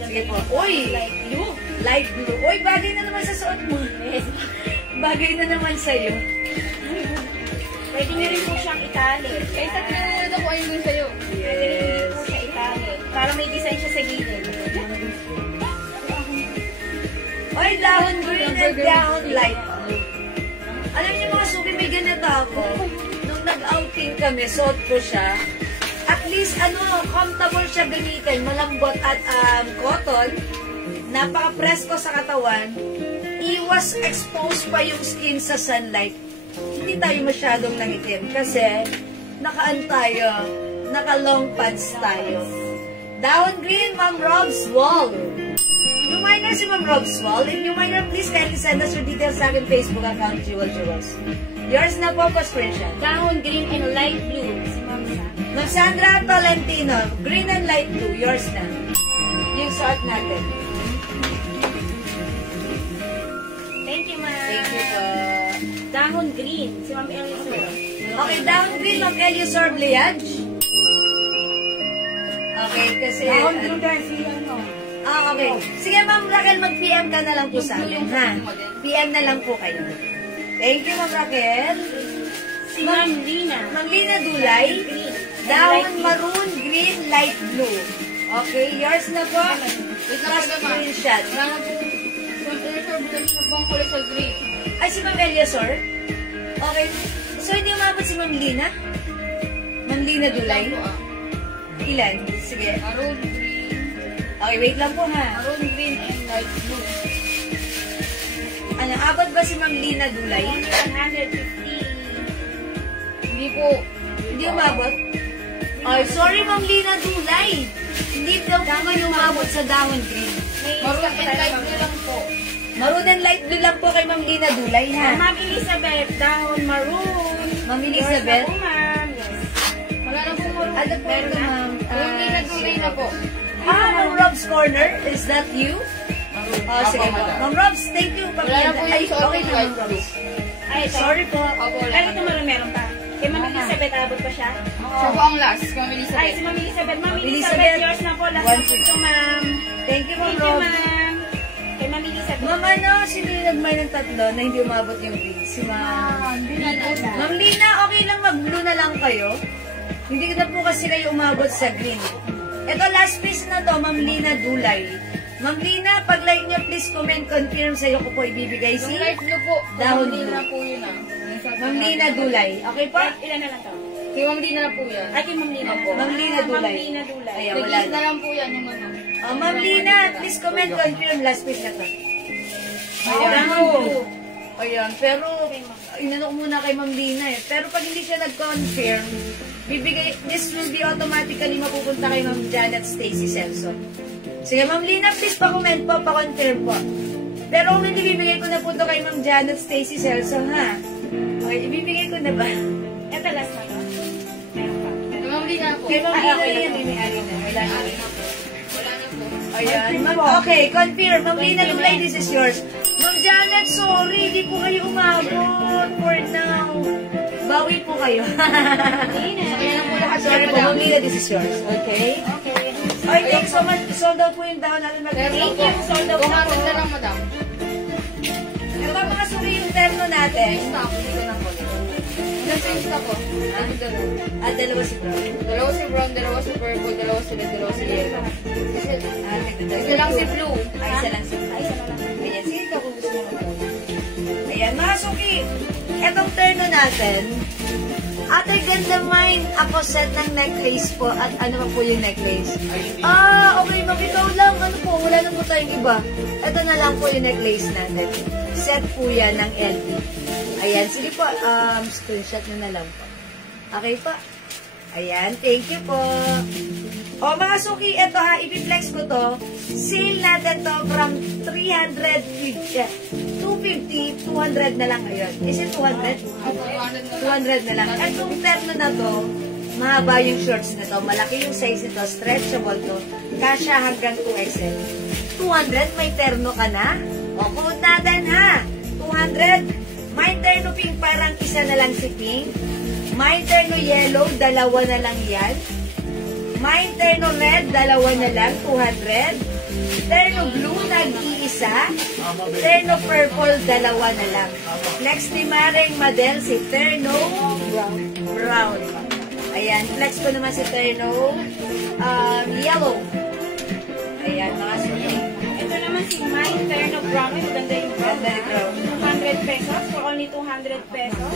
Sige po. Uy! Light blue. Light blue. Uy, bagay na naman sa suot mo. Bagay na naman sa'yo. Pwede niyo rin po siyang itali. Eh, sa pinanunod ako ayun din sa'yo. Yes. Po siya itali. Para may design siya sa gilid. Oy, dahon green and dahon light blue. Alam niyo mga suki, may ganito ako. Nung nag-outing kami, suot ko siya. At least, comfortable siya gamitin. Malambot at cotton. Napaka-presko sa katawan. Iwas exposed pa yung skin sa sunlight. Hindi tayo masyadong nangitim kasi naka-ano tayo, naka-long pants tayo. Dahon green, Ma'am Rob's Wall. New minor si Ma'am Rob's Wall. If new minor, please kindly send us your details sa aking Facebook account, Jewel Jewels. Yours na po, screenshot. Dahon green and light blue. Si Ma'am Sa. Ma'am Sandra Tolentino, green and light blue, yours na. Yung suot natin. Thank you, ma'am. Thank you po. Dahon green. Si Ma'am Elisa. Okay, down green, Ma'am Eliosor Bliage. Okay, kasi... din si ano. Okay. Sige, Ma'am Raquel, mag-PM ka na lang po sa amin, ha? PM na lang po kayo. Thank you, Ma'am Raquel. Si Ma'am Lina. Ma'am Lina Dulay, dahon maroon, green, light blue. Okay, yours na po. Wait na Plus po, ma'am. screenshot. Wala na po. So, sa bang kulay sa green. Ay, si Ma'am Eliosor? Okay. So, hindi umabot si Ma'am Lina? Ma'am Lina Dulay? Wala po, ah. Ilan? Sige. Maroon green. Okay, wait lang po, ha? Maroon green and light blue. Ano, abot ba si Ma'am Lina Dulay? 150. Hindi po. Hindi umabot? Ay, sorry, Ma'am Lina Dulay. Hindi daw po kayo umabot sa dahon green. Maroon and light blue lang po. Maroon and light blue lang po kay Ma'am Lina Dulay, ha? Ma'am Elizabeth. Dahon maroon. Ma'am Yours Elizabeth? na po, ma'am. Yes. Wala na po maroon. Ano po ito, ma'am? Maroon na tuloy na po. Ma'am Rob's Corner, is that you? Oh, sige po. madam. Ma'am Rob's, thank you. Wala na po yung Ay, suot okay ng na, light Ma'am Rob's. Ay, ito. Sorry po. Opo, wala Ay, na. ito meron pa. Kay Ma'am Elizabeth, abot pa siya? Siya po ang last. Kung Ay, Elizabeth. si Ma'am Elizabeth. Ma'am Elizabeth, Elizabeth, yours na po. Last na po ito, ma'am. Thank you, Ma'am Thank you, Rob. ma'am. Kay Ma'am Elizabeth. Ma'am, ano, sino yung nagmay ng tatlo na hindi umabot yung green? Si Ma'am. Ma'am Lina, okay lang mag-blue na lang kayo? Hindi na po kasi kayo umabot sa green. Ito, last piece na to, Ma'am Lina Dulay. Ma'am Lina, pag-like niyo, please comment, confirm sa'yo ko po ibibigay si Yung light blue po. Dahon Kung blue. na po yun ah. Ma'am Lina Dulay. Okay po? Ilan na lang to? Kay Ma'am Lina na po yan. Ay, kay Ma'am Lina po. Ma'am Lina Dulay. Ma'am Lina Dulay. Ayan, wala Nag-is na na. lang po yan yung ano. Oh, Ma'am Lina, please comment, confirm, last piece na to. Ayan. Blue. Ayan, pero inano ko muna kay Ma'am Lina eh. Pero pag hindi siya nag-confirm, this will be automatically mapupunta kay Ma'am Janet Stacy Selson. Sige, Ma'am Lina, please pa-comment po, pa-confirm po. Pero kung hindi, bibigay ko na po ito kay Ma'am Janet Stacy Selson, ha? Okay, ibibigay ko na ba? Ito, last na to. Meron pa. Kay Ma'am Lina po. Kay Ma'am Ay, Lina okay na yan, na. ini-ari na. Wala na. Wala na po. Ayan, Ma'am, okay, confirm. Ma'am Lina Dulay, this is yours. Ma'am Janet, sorry, di po kayo umabot for now. Bawi po kayo. Lina. Sorry po, Ma'am Lina, this is yours. Okay? Okay. Okay, thanks so much. Sold out po yung down natin. Thank Thank you. Sold out na po. 200 na lang, madam. Ito mga suri yung terno natin. Stock. Dito na po. Ilan sa stock po? Ano dalawa? Dalawa si Bro. Dalawa si brown, dalawa si purple, dalawa si red, dalawa si yellow. Isa lang si blue. Ay, isa lang si Blue. Ayan, sige ka kung gusto mo mag-go. Ayan, mga suki. Itong terno natin, Ate Ganda Mine, ako set ng necklace po. At ano po yung necklace? Okay, ma'am, ikaw lang. Ano po, wala na po tayong iba. Ito na lang po yung necklace natin. Set po yan ng LV. Ayan, sige po, screenshot nyo na lang po. Okay po. Ayan, thank you po. O mga suki, ito ha, ipiflex ko to. Sale natin to from 350, 250, 200 na lang ngayon. Is it 200? 200 na lang. At yung terno na to, mahaba yung shorts na to, malaki yung size nito, stretchable to, kasya hanggang 2XL. 200, may terno ka na? O, kumot natin ha. 200, may terno pink, parang isa na lang si pink. May terno yellow, dalawa na lang yan. May terno red, dalawa na lang, 200. Terno blue, nag-iisa. Terno purple, dalawa na lang. Next ni Maring Madel, si terno brown. Ayan, flex ko naman si terno yellow. Ayan, mga suki. Ito naman si Mine Terno Brown. Maganda yung brown. Ganda yung brown. 200 pesos. For only 200 pesos.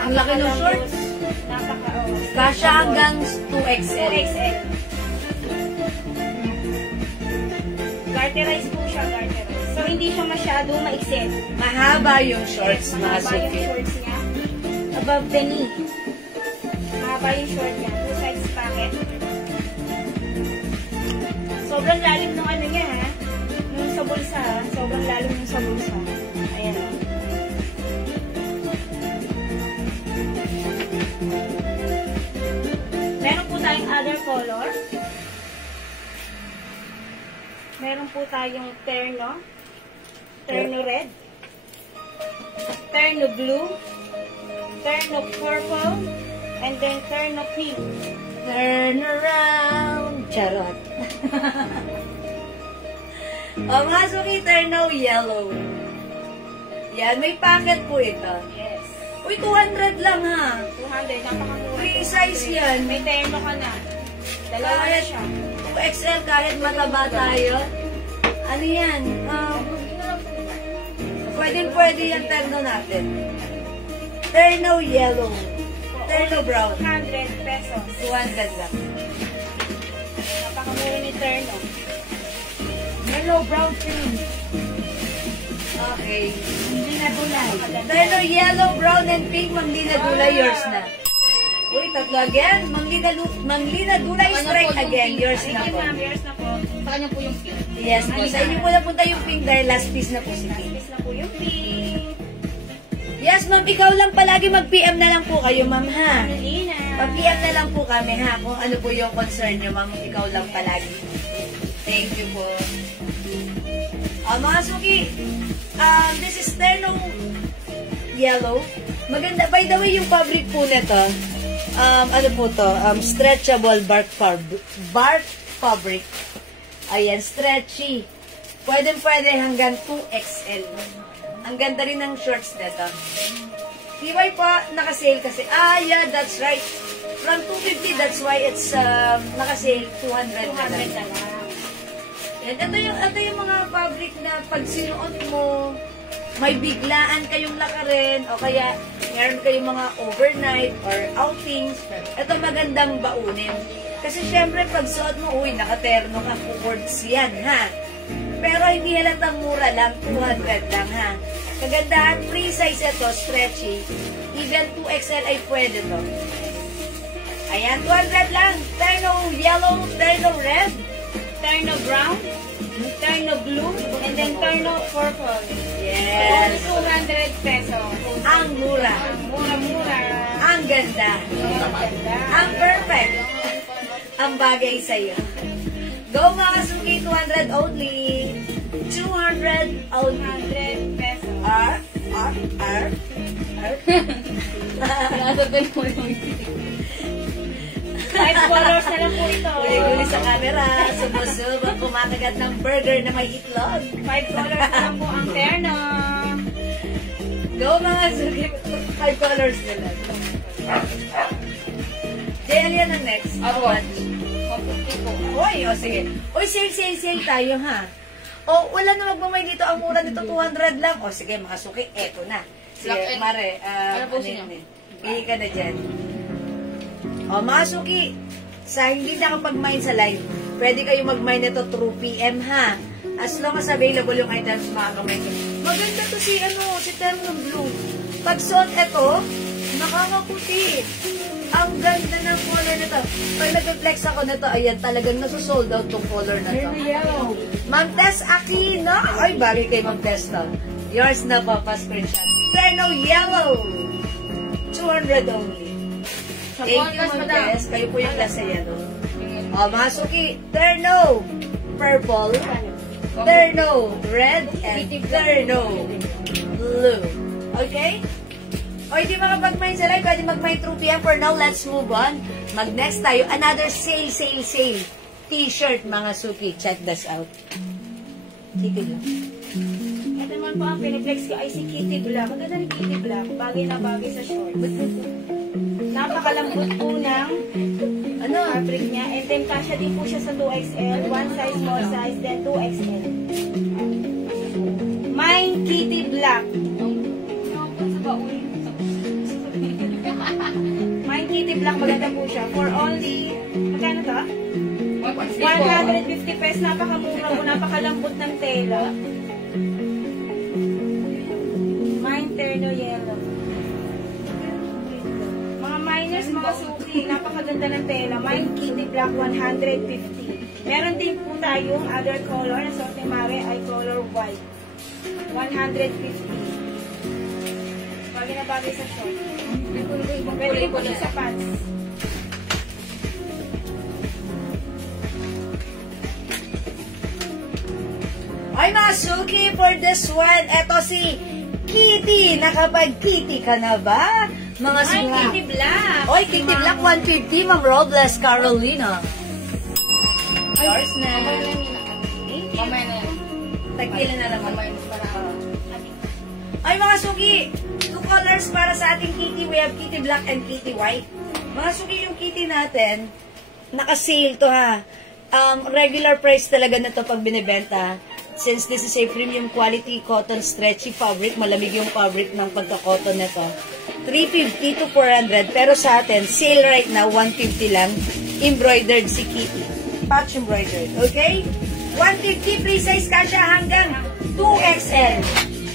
Ang laki ng shorts. Kasya hanggang 2XL. 2XL. Garterize po siya, garterize. So, hindi siya masyado maiksin. Mahaba yung shorts, mga Mahaba yung suki. shorts niya. Above the knee. Mahaba yung short niya. Two sides pocket. Sobrang lalim ng ano niya, ha? Nung sa bulsa, ha? Sobrang lalim nung sa bulsa. Ayan, o. Meron po tayong other color. Meron po tayong terno. Terno red. Terno blue. Terno purple. And then terno pink. Turn around. Charot. O, mga suki, terno yellow. Yan, may packet po ito. Yes. Uy, 200 lang ha. 200. Napakamura. Free size yan. May terno ka na. Dalawa na siya. 2XL kahit mataba tayo. Ano yan? Pwede yung terno natin. Terno yellow. Terno brown. 200 pesos. 200 lang. Napakamura ni terno. Yellow, brown, pink. Okay. Hindi na bulay. Terno yellow, brown, and pink. Ma'am Lina Dulay, yours na. Uy, tatlo again. Ma'am Lina Dulay, strike again. Yours na Thank you, po. ma'am. Yours na po. Sa kanya po yung pink. Yes, po. Sa inyo po na punta yung pink dahil last piece na po si pink. Miss na po yung pink. Yes, ma'am. Ikaw lang palagi mag-PM na lang po kayo, ma'am, ha? Lina. Mag-PM na lang po kami, ha? Kung ano po yung concern nyo, ma'am. Ikaw lang palagi. Thank you po. Mga suki, this is terno yellow. Maganda. By the way, yung fabric po nito, ano po to? Stretchable bark fabric. Ayan, stretchy. Pwede hanggang 2XL. Ang ganda rin ng shorts nito. TY po, naka-sale kasi. Yeah, that's right. From 250, that's why it's naka-sale 200 na lang. Yan, ito yung mga fabric na pag sinuot mo, may biglaan kayong lakarin o kaya meron kayong mga overnight or outings. Ito magandang baunin. Kasi syempre pag suot mo, uy, nakaterno ka, kukords yan, ha? Pero hindi halatang mura lang, 200 lang, ha? Kagandahan, free size ito, stretchy. Even 2XL ay pwede to. Ayan, 200 lang. Terno yellow, terno red, Terno brown, terno blue, and then terno purple. yes. Only 200 pesos. Ang mura. Mura-mura. Ang ganda. Ang perfect. Ang bagay sa'yo. Go mga suki, 200 only. 200 only. 100 pesos. R. Nasabin mo yung 5 colors na lang po ito. Uli-uli sa camera. Sumusubok, kumakagat ng burger na may itlog. 5 colors na lang po ang terno. Go mga suki, 5 colors nila. JL yan ang next. Ako. How much? 150 po. Uy, o sige. Uy, sale tayo, ha? O, wala na magmamay dito. Ang mura nito, 200 lang. O, sige, mga suki, eto na. Sige, Black and- Mare, ano po ano siya? yun eh? Pili ka na dyan. O, mga suki, sa hindi nakapag-mine sa live, pwede kayo mag-mine nito through PM, ha? As long as available yung items, mga kamay ko. Maganda to si Terno Blue. Pag suot ito, nakakaputi. Ang ganda ng color nito. Pag nag-flex ako nito, ayan, talagang nasusold out tong color na to. Ma'am Tess Aquino. Ay, bagay kay Ma'am Tess to. Yours na po, pa-screenshot. Terno Yellow. 200 only. Thank you, Ma'am Tess. Kayo po yung klase yellow. O, Masuki, Terno Purple, Terno Red, and Terno Blue. Okay? O, hindi makapag-mine sa live, pwede mag-mine through PM. For now, let's move on. Mag-next tayo. Another sale t-shirt, mga suki. Check this out. Kitty lang. Ito naman po ang piniplex ko ay si Kitty Black. Maganda rin Kitty Black. Bagay na bagay sa shorts. Napakalambot po ng fabric niya. And then, kasya din po siya sa 2XL. One size, small size, then 2XL. Mine Kitty Black. Mine Kitty Black, maganda po siya. For only, magkano to? 150 pesos. Napakamura po, napakalambot ng tela. Mine Terno Yellow. Mga miners, mga suki, napakaganda ng tela. Mine Kitty Black, 150. Meron din po tayong other color na sorting mare ay color white. 150. Bagay na bagay sa short. Pwede po din sa pants. Ay, mga suki, for this one, eto si Kitty. Nakapag-Kitty ka na ba? Mga Mine suha. Kitty Black. Oy, Kitty Black, 150, Ma'am Robles, Carolina. Yours na. Mamaya na yan. Tagpila na naman. Mamaya na para. Ay, mga suki, 2 colors para sa ating Kitty. We have Kitty Black and Kitty White. Mga suki, yung Kitty natin, naka-sale to, ha. Regular price talaga na to pag binibenta. Since this is a premium quality cotton stretchy fabric, malamig yung fabric ng pagka-cotton na to. 350 to 400, pero sa atin, sale right now, 150 lang. Embroidered si Kitty. Patch embroidered, okay? 150, free size ka siya hanggang 2XL.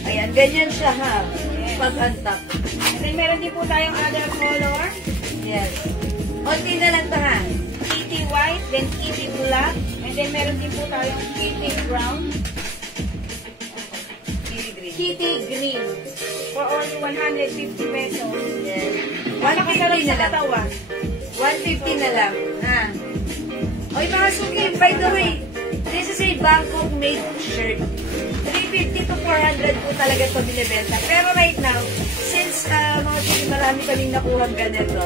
Ayan, ganyan siya, ha? Pag-antap. And then meron din po tayong other color. Yes. Konti na lang to, ha? Kitty white, then Kitty black, and then meron din po tayong Kitty brown, Kitty green, for only 150 pesos. Yes. Napakasarap 150 sa na lang. katawan. 150 na lang, ha? Oy, mga suki, by the way, this is a Bangkok made shirt. 350 350 to 400 po talaga ito binibenta. Pero right now, since mga suki, marami kaming nakuha ganito,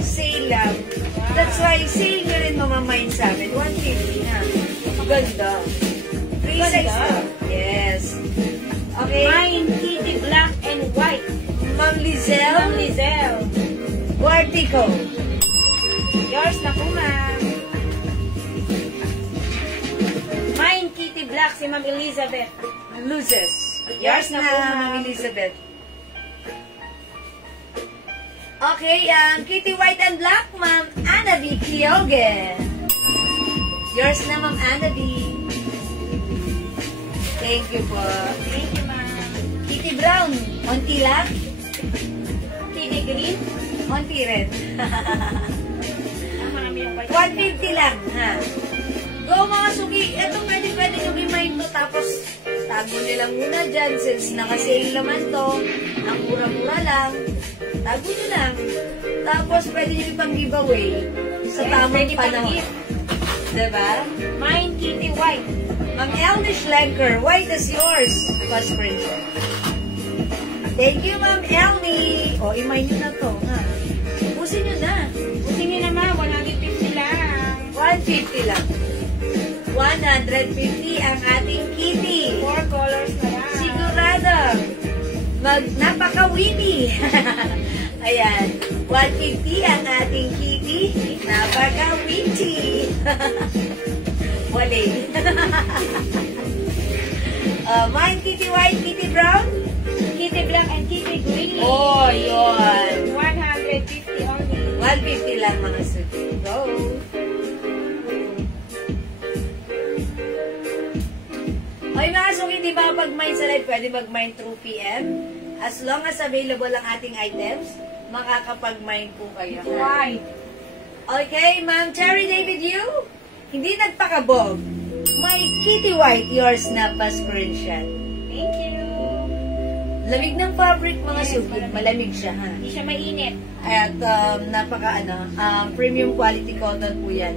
sale lang. That's why, sale nyo rin mamamain sa amin. 150 na. Ganda. 3 size na. Yes. Okay. Mine, Kitty Black and White. Ma'am Lizelle. Ma'am Lizelle. Guardico. Yours na po, ma'am. Mine, Kitty Black, si Ma'am Elizabeth. Luzes. Yours na po, ma'am. Ma'am Elizabeth. Okay, Kitty White and Black, Ma'am Anna B. Kyoge. Yours na, Ma'am Anna B. Thank you po. Thank you, ma'am. Kitty Brown, onti lang. Kitty Green. Onti rin. Marami yung white. 150 lang, ha? Go mga suki. Ito pwede nyo i-mind to. Tapos, tago nila muna dyan. Since naka-sale naman to. Ang mura-mura lang. Tago nyo lang. Tapos, pwede nyo ipang giveaway. Sa Yes, tamang pwede pang panahon. gift. Diba? Mine, Kitty White. Ma'am Elnish Lenker, white is yours. Plus princess. Thank you, Ma'am Elmi. O, i-mind nyo na to, ha? Ubusin nyo na. Buti nyo naman, 150 lang. 150 lang. 150 ang ating kitty. 4 colors na lang. Sigurado. Napaka-witty. Ayan. 150 ang ating kitty. Napaka-witty. Wale. Mine, Kitty White, Kitty Brown. Kitty Black and Kitty Green. Oh, yun. 150 only. 150 lang mga suki. Go. Okay mga suki, di ba pag mine sa live, pwede mag-mine through PM? As long as available ang ating items, makakapag-mine po kayo. White. Okay, Ma'am Cherry David Yu, hindi nagpakabog. My Kitty White, yours na pa screenshot. Thank you. Lamig ng fabric mga Yes, suki, malamig siya ha. Hindi siya mainit. At napaka premium quality cotton po yan.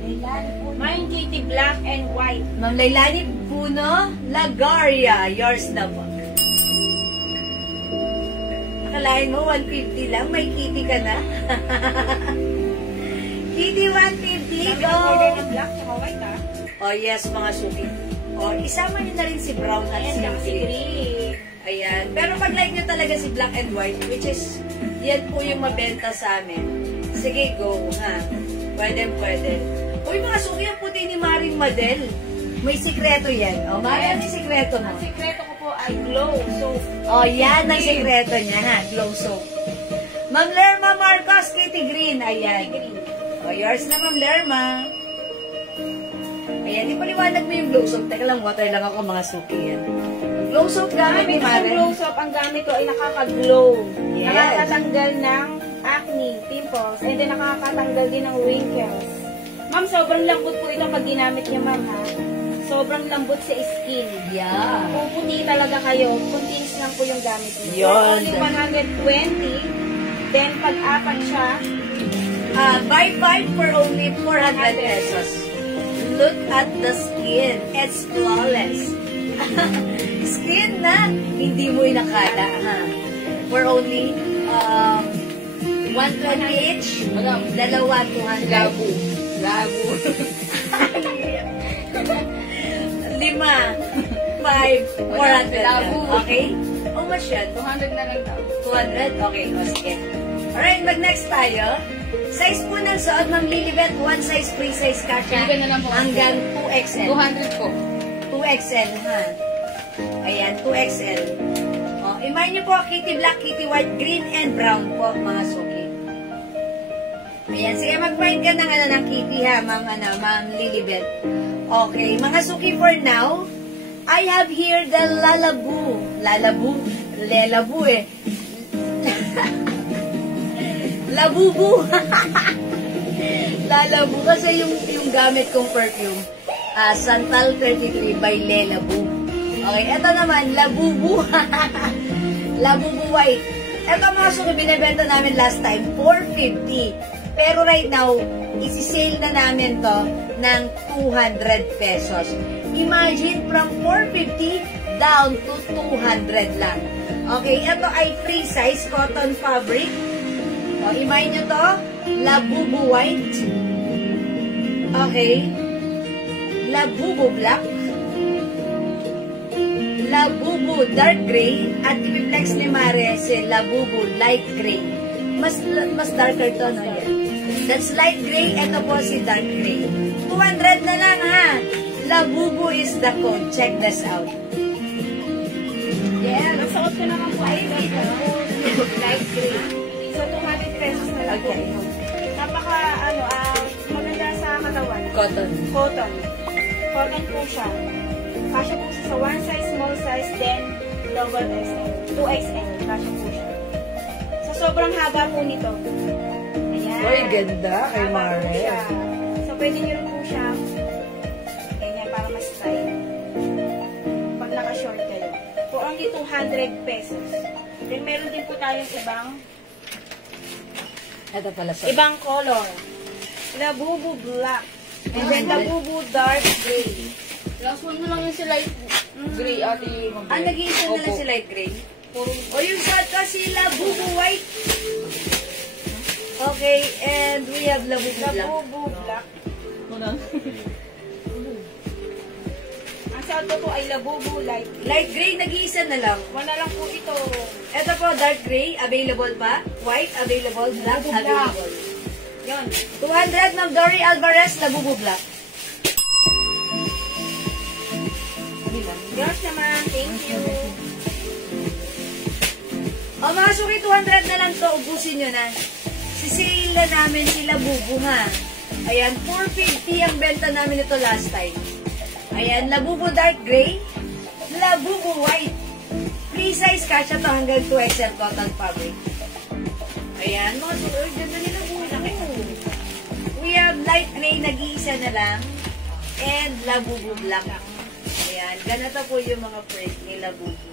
Mine, Kitty Black and White. Ma'am Lailani Puno, Lagaria, yours na po. Akalain mo, 150 lang, may kitty ka na. Kitty 150, Dami go! ng order ng black tsaka white, ah. Oh yes, mga suki. Oh, isama niyo na rin si brown at Ayan, si tsaka si green. green. Ayan. Pero pag like nyo talaga si black and white, which is, yan po yung mabenta sa amin. Sige, go, ha? Pwede. Uy, mga suki, ang puti ni Maring Madel. May sikreto yan. O, Mari, ano yung sikreto mo? Ang sikreto ko po ay glow. So, O, yan ang sikreto niya, ha? Glow soap. Ma'am Lerma Marcos, Kitty Green. Ayan. O, yours na, Ma'am Lerma. Ayan, ipaliwanag mo yung glow soap. Teka lang, water lang ako, mga suki yan. Glow soap gamit ni gamit ng Mari. glow soap, ang gamit ko ay nakaka-glow. Yes. Nakakatanggal ng acne, pimples, and then nakakatanggal din ng wrinkles. Ma'am, sobrang lambot po ito pag ginamit niyo, ma'am, ha? Sobrang lambot sa skin. Yeah. Puputi talaga kayo. Continuous lang po yung gamit niyo. Yun. Only 120. Then, pag-apat siya, Buy 5 for only 400 pesos. Look at the skin. It's flawless. Skin na hindi mo inakala, ha? For only 120 each. Dalawa, 200. Labo. 5, 400. Okay? Oh, mas yan. 200 na lang daw. 200? Okay, o sige. Alright, mag-next tayo. Size po ng suot, Ma'am Lilibet, 1 size, free size kasha. Bigyan na lang po. Hanggang 2XL. 200 po. 2XL, ha? Ayan, 2XL. O, imay niyo po, Kitty Black, Kitty White, Green, and Brown po, mga suki. Ayan, sige, mag-mind ka ng, ng Kitty, ha, Ma'am Lilibet. Okay, mga suki, for now, I have here the Lalabu. Lelabu eh. Labubu. Lalabu. Kasi yung gamit kong perfume, Santal 33 by Lelabu. Okay, eto naman, Labubu. Labubu White. Eto mga suki, binibenta namin last time, 450. Pero right now, isi-sale na namin to ng 200 pesos. Imagine, from 450 down to 200 lang. Okay, ito ay free size cotton fabric. O, imayin nyo to. Labubu white. Okay. Labubu black. Labubu dark gray. At i-flex ni Mare si Labubu light gray. Mas darker to, no? Yan. That's light gray. Ito po si dark gray. 200 na lang, ha? Labubu is the code. Check this out. Yeah, nasuot ko naman po ay light gray. So, 200 pesos na lang Okay. po. Napaka, maganda sa katawan. Cotton. Cotton. Cotton po siya. Kasya po siya sa 1 size, small size, then double XL. 2XL. Kasya po siya. So, sobrang haba po nito. Ayan. Uy, ganda kay Haba po Mare. siya. So, pwede nyo rin po siya ganyan para mas style. Pag naka-short kayo. For only 200 pesos. Then, meron din po tayong Ito pala sa... ibang color. Labubu black. And then, Labubu dark gray. Last one na lang yung si light gray, ate. nag-iisa na lang si light gray. O yung shot kasi Labubu white. Okay, and we have Labubu black. Labubu black. Ang sa ito po ay Labubu light. Light gray, nag-iisa na lang. Wala lang po ito. Ito po, dark gray, available pa. White, available. Black, available. Yun. 200 ng Dory Alvarez, Labubu black. Yours naman. Thank you. O mga suki, 200 na lang to. Ubusin nyo na. Sisale na namin si Labubu, ha. Ayan, 450 ang benta namin ito last time. Ayan, Labubu dark gray, Labubu white. Free size kasya to hanggang 2XL cotton fabric. Ayan, mga suki, ganda nila po. We have light gray, nag-iisa na lang. And Labubu black. Ayan, ganito po yung mga print ni Labubu.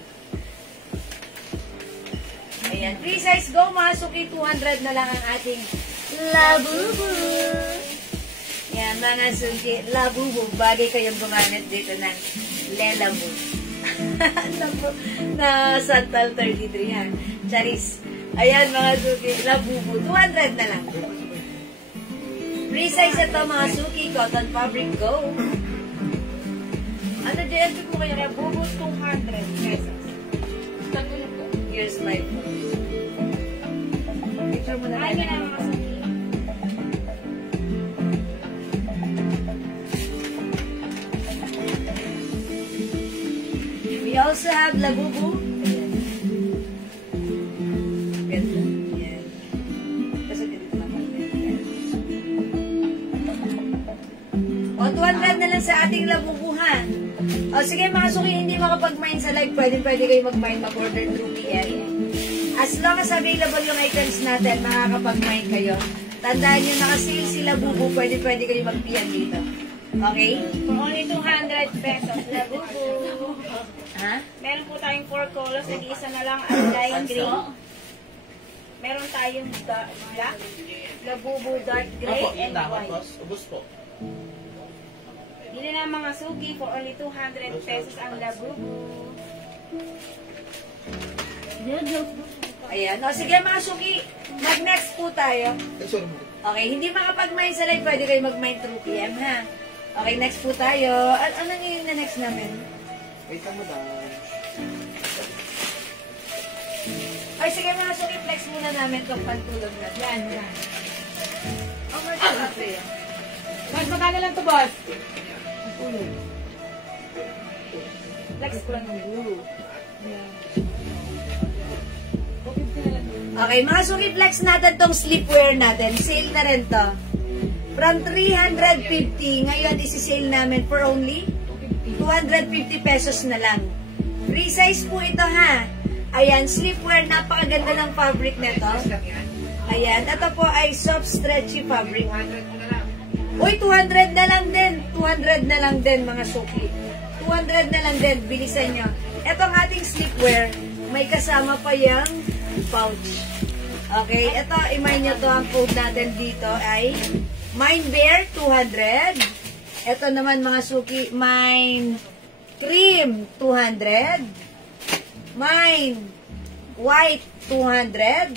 Ayan, free size go, mga suki, 200 na lang ang ating Labubu. Ayan, mga suki, Labubu, bagay kayong gumamit dito ng Lelabu. na Santal 33, ha. Charis. Ayan, mga suki, Labubu, 200 na lang. Free size ito, mga suki, cotton fabric, go. Ano dyan po kayo? Labubu 200 pesos. Here's my phone. Picture mo na Ay, lang. ganun mga suki. We also have Labubu. Ganda. Yan. Kasi ganito naman. O, 200 na lang sa ating Labubuhan. O, sige mga suki, hindi makapag-mine sa live. Pwede kayo mag-mine, mag-order through PL. As long as available yung items natin, makakapag-mine kayo. Tandaan nyo, naka-sale si Labubu. Pwede kayo mag-PL dito. Okay? For only 200 pesos. Labubu. Ha? Meron po tayong 4 colors. Nag-iisa na lang ang light gray. Meron tayong black, Labubu dark gray, and white. Ubus po. Yun na ang mga suki. For only 200 pesos ang Labubu. Ayan. O, sige mga suki, mag-next po tayo. Sorry mo. Okay, hindi makapag-mine sa live, pwede kayo mag-mine through PM, ha? Okay, next po tayo. Ano yung na-next namin? Wait lang mo daw. Ay, sige mga suki, flex muna namin itong pantulog na. Yan, yan. Oh, my God. Mas magkano lang to, boss? Flex ko lang yung guru. Okay, mga suki, flex natin tong sleepwear natin. Sale na rin to. From 350, ngayon isi-sale namin for only 250 pesos na lang. Free size po ito, ha. Ayan, sleepwear, napakaganda ng fabric nito. Ayan, ito po ay soft stretchy fabric. Uy, 200 na lang din. 200 na lang din, mga suki. 200 na lang din, bilisan nyo. Ito ang ating sleepwear. May kasama pa yung pouch. Okay, ito, i-mine nyo to. Ang code natin dito ay Mine Bear 200. Ito naman mga suki, Mine Cream, 200. Mine, white, 200.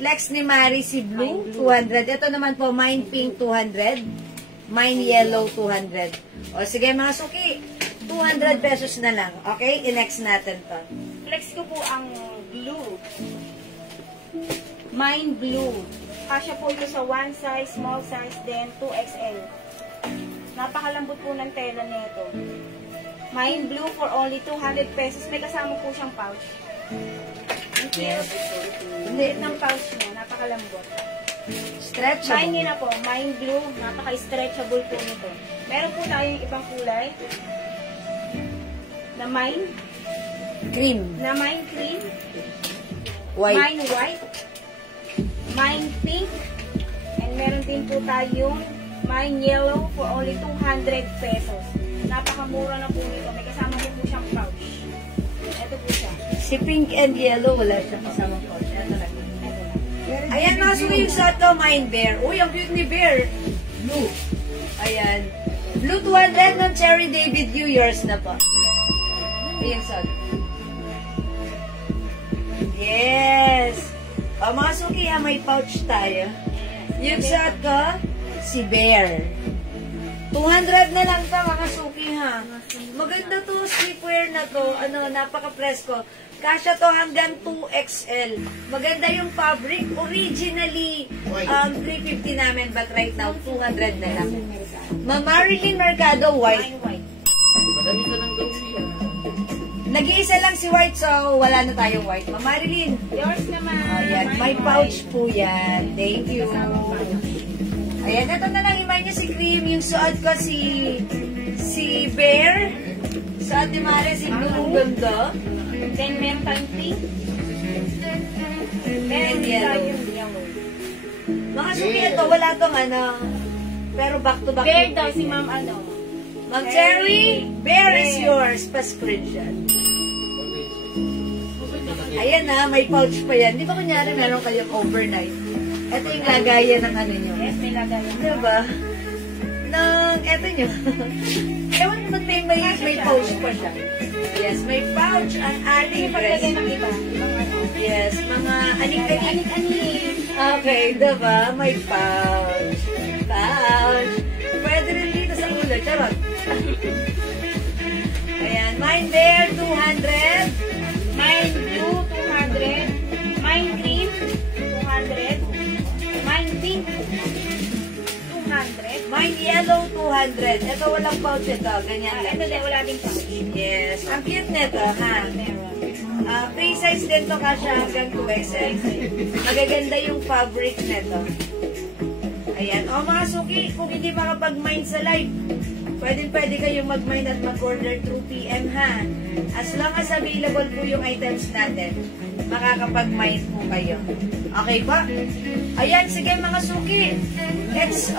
Flex ni Mari si blue, 200. Ito naman po, mine pink, 200. Mine yellow, 200. O sige mga suki, 200 pesos na lang. Okay, i-next natin to. Flex ko po ang blue. Mine blue. Kasya po ito sa 1 size, small size, then 2XL. Napakalambot po ng tela nito. Mine blue for only 200 pesos. May kasama po siyang pouch. Yes. Hindi ng pouch niya. Napakalambot. Stretchable. Mine nyo na po. Mine blue. Napaka-stretchable po nito. Meron po tayong ibang kulay. Na mine. Cream. Na mine cream. White. Mine white. Mine pink. And meron din po tayong mine yellow for only 200 pesos. Napakamura na po nito. May kasama po siyang pouch. Ito po siya. Si pink and yellow, wala siya kasamang pouch. Ito lang. Ayan, mga suki yung sa to, mine bear. Uy, ang cute ni bear. Blue. Ayan. Blue 200 ng Cherry David Yu. Yours na po. Ayan, sa yes. O, mga suki, may pouch tayo. Yung sa to, si bear. 200 na lang to, mga suki, ha. Maganda to, sleepwear na to. Napaka-presko. Kasya to hanggang 2XL. Maganda yung fabric. Originally, 350 namin, but right now, 200 na lang. Marilyn Mercado, white. Madami ka ng gawin siya. Nag-iisa lang si white, so wala na tayong white. Marilyn. Yours naman. Ayan, may pouch po yan. Thank you. Ayan, ito na lang iman niyo si Cream. Yung suot ko si Bear. Suot ni Mare si Blue. Ang ganda. Then meron tayong pink. Meron And din yellow. tayong yellow. Mga suki, ito, wala tong pero back to back. Bear yung daw si print. Ma'am Ma'am Cherry, Bear is yours. Pa-screenshot. Ayan na, may pouch pa yan. Di ba kunyari meron kayong overnight? Ito yung lagayan ng nyo. Yes, may lagay. Diba? Eto nyo. Ewan ko ba't may pouch pa siya. Yes, may pouch ang ating dress. Paglagay ng iba. Yes, mga anik-anik. Anik-anik. Okay, diba? May pouch. Pouch. Pwede rin dito sa ulo. Charot. Ayan, mine there, 200. Mine blue, 200. Mine green, 200. Mine pink, 200. Mine yellow, 200. Ito walang pouch ito. Ganyan lang. Ito din, wala din pouch. Yes. Ang cute nito, ha? Free size din to kasya hanggang 2XL. Magaganda yung fabric nito. Ayan. O mga suki, kung hindi makapag-mine sa live, pwede kayong mag-mine at mag-order through PM, ha? As long as available po yung items natin, makakapag-mine po kayo. Okay ba? Ayan, sige mga suki. It's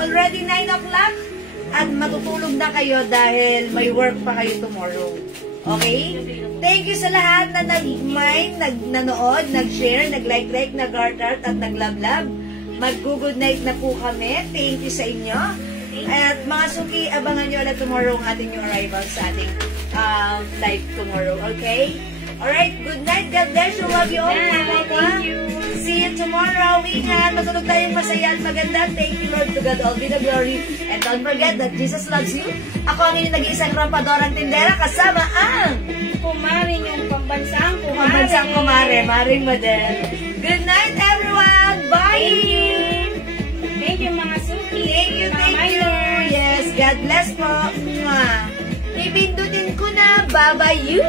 already 9 o'clock at matutulog na kayo dahil may work pa kayo tomorrow. Okay? Thank you sa lahat na nag-mine, nanood, nag-share, nag-like, nag-heart, at nag-love. Mag-good night na po kami. Thank you sa inyo. At mga suki, abangan nyo ulit tomorrow ang ating new arrival sa ating live tomorrow. Okay? Alright, good night. God bless you. Love you all. Thank you. See you tomorrow. Ingat. Matulog tayong masaya at maganda. Thank you, Lord. To God all be the glory. And don't forget that Jesus loves you. Ako ang inyong nag-iisang rampadorang tindera kasama ang Kumare yung pambansang kumare. pambansang kumare, Maring Madel. Good night, everyone. Bye. Thank you mga suki. Thank you, mga thank you. minor. Yes, God bless po. Mwah. Pipindutin ko na. Bye-bye you.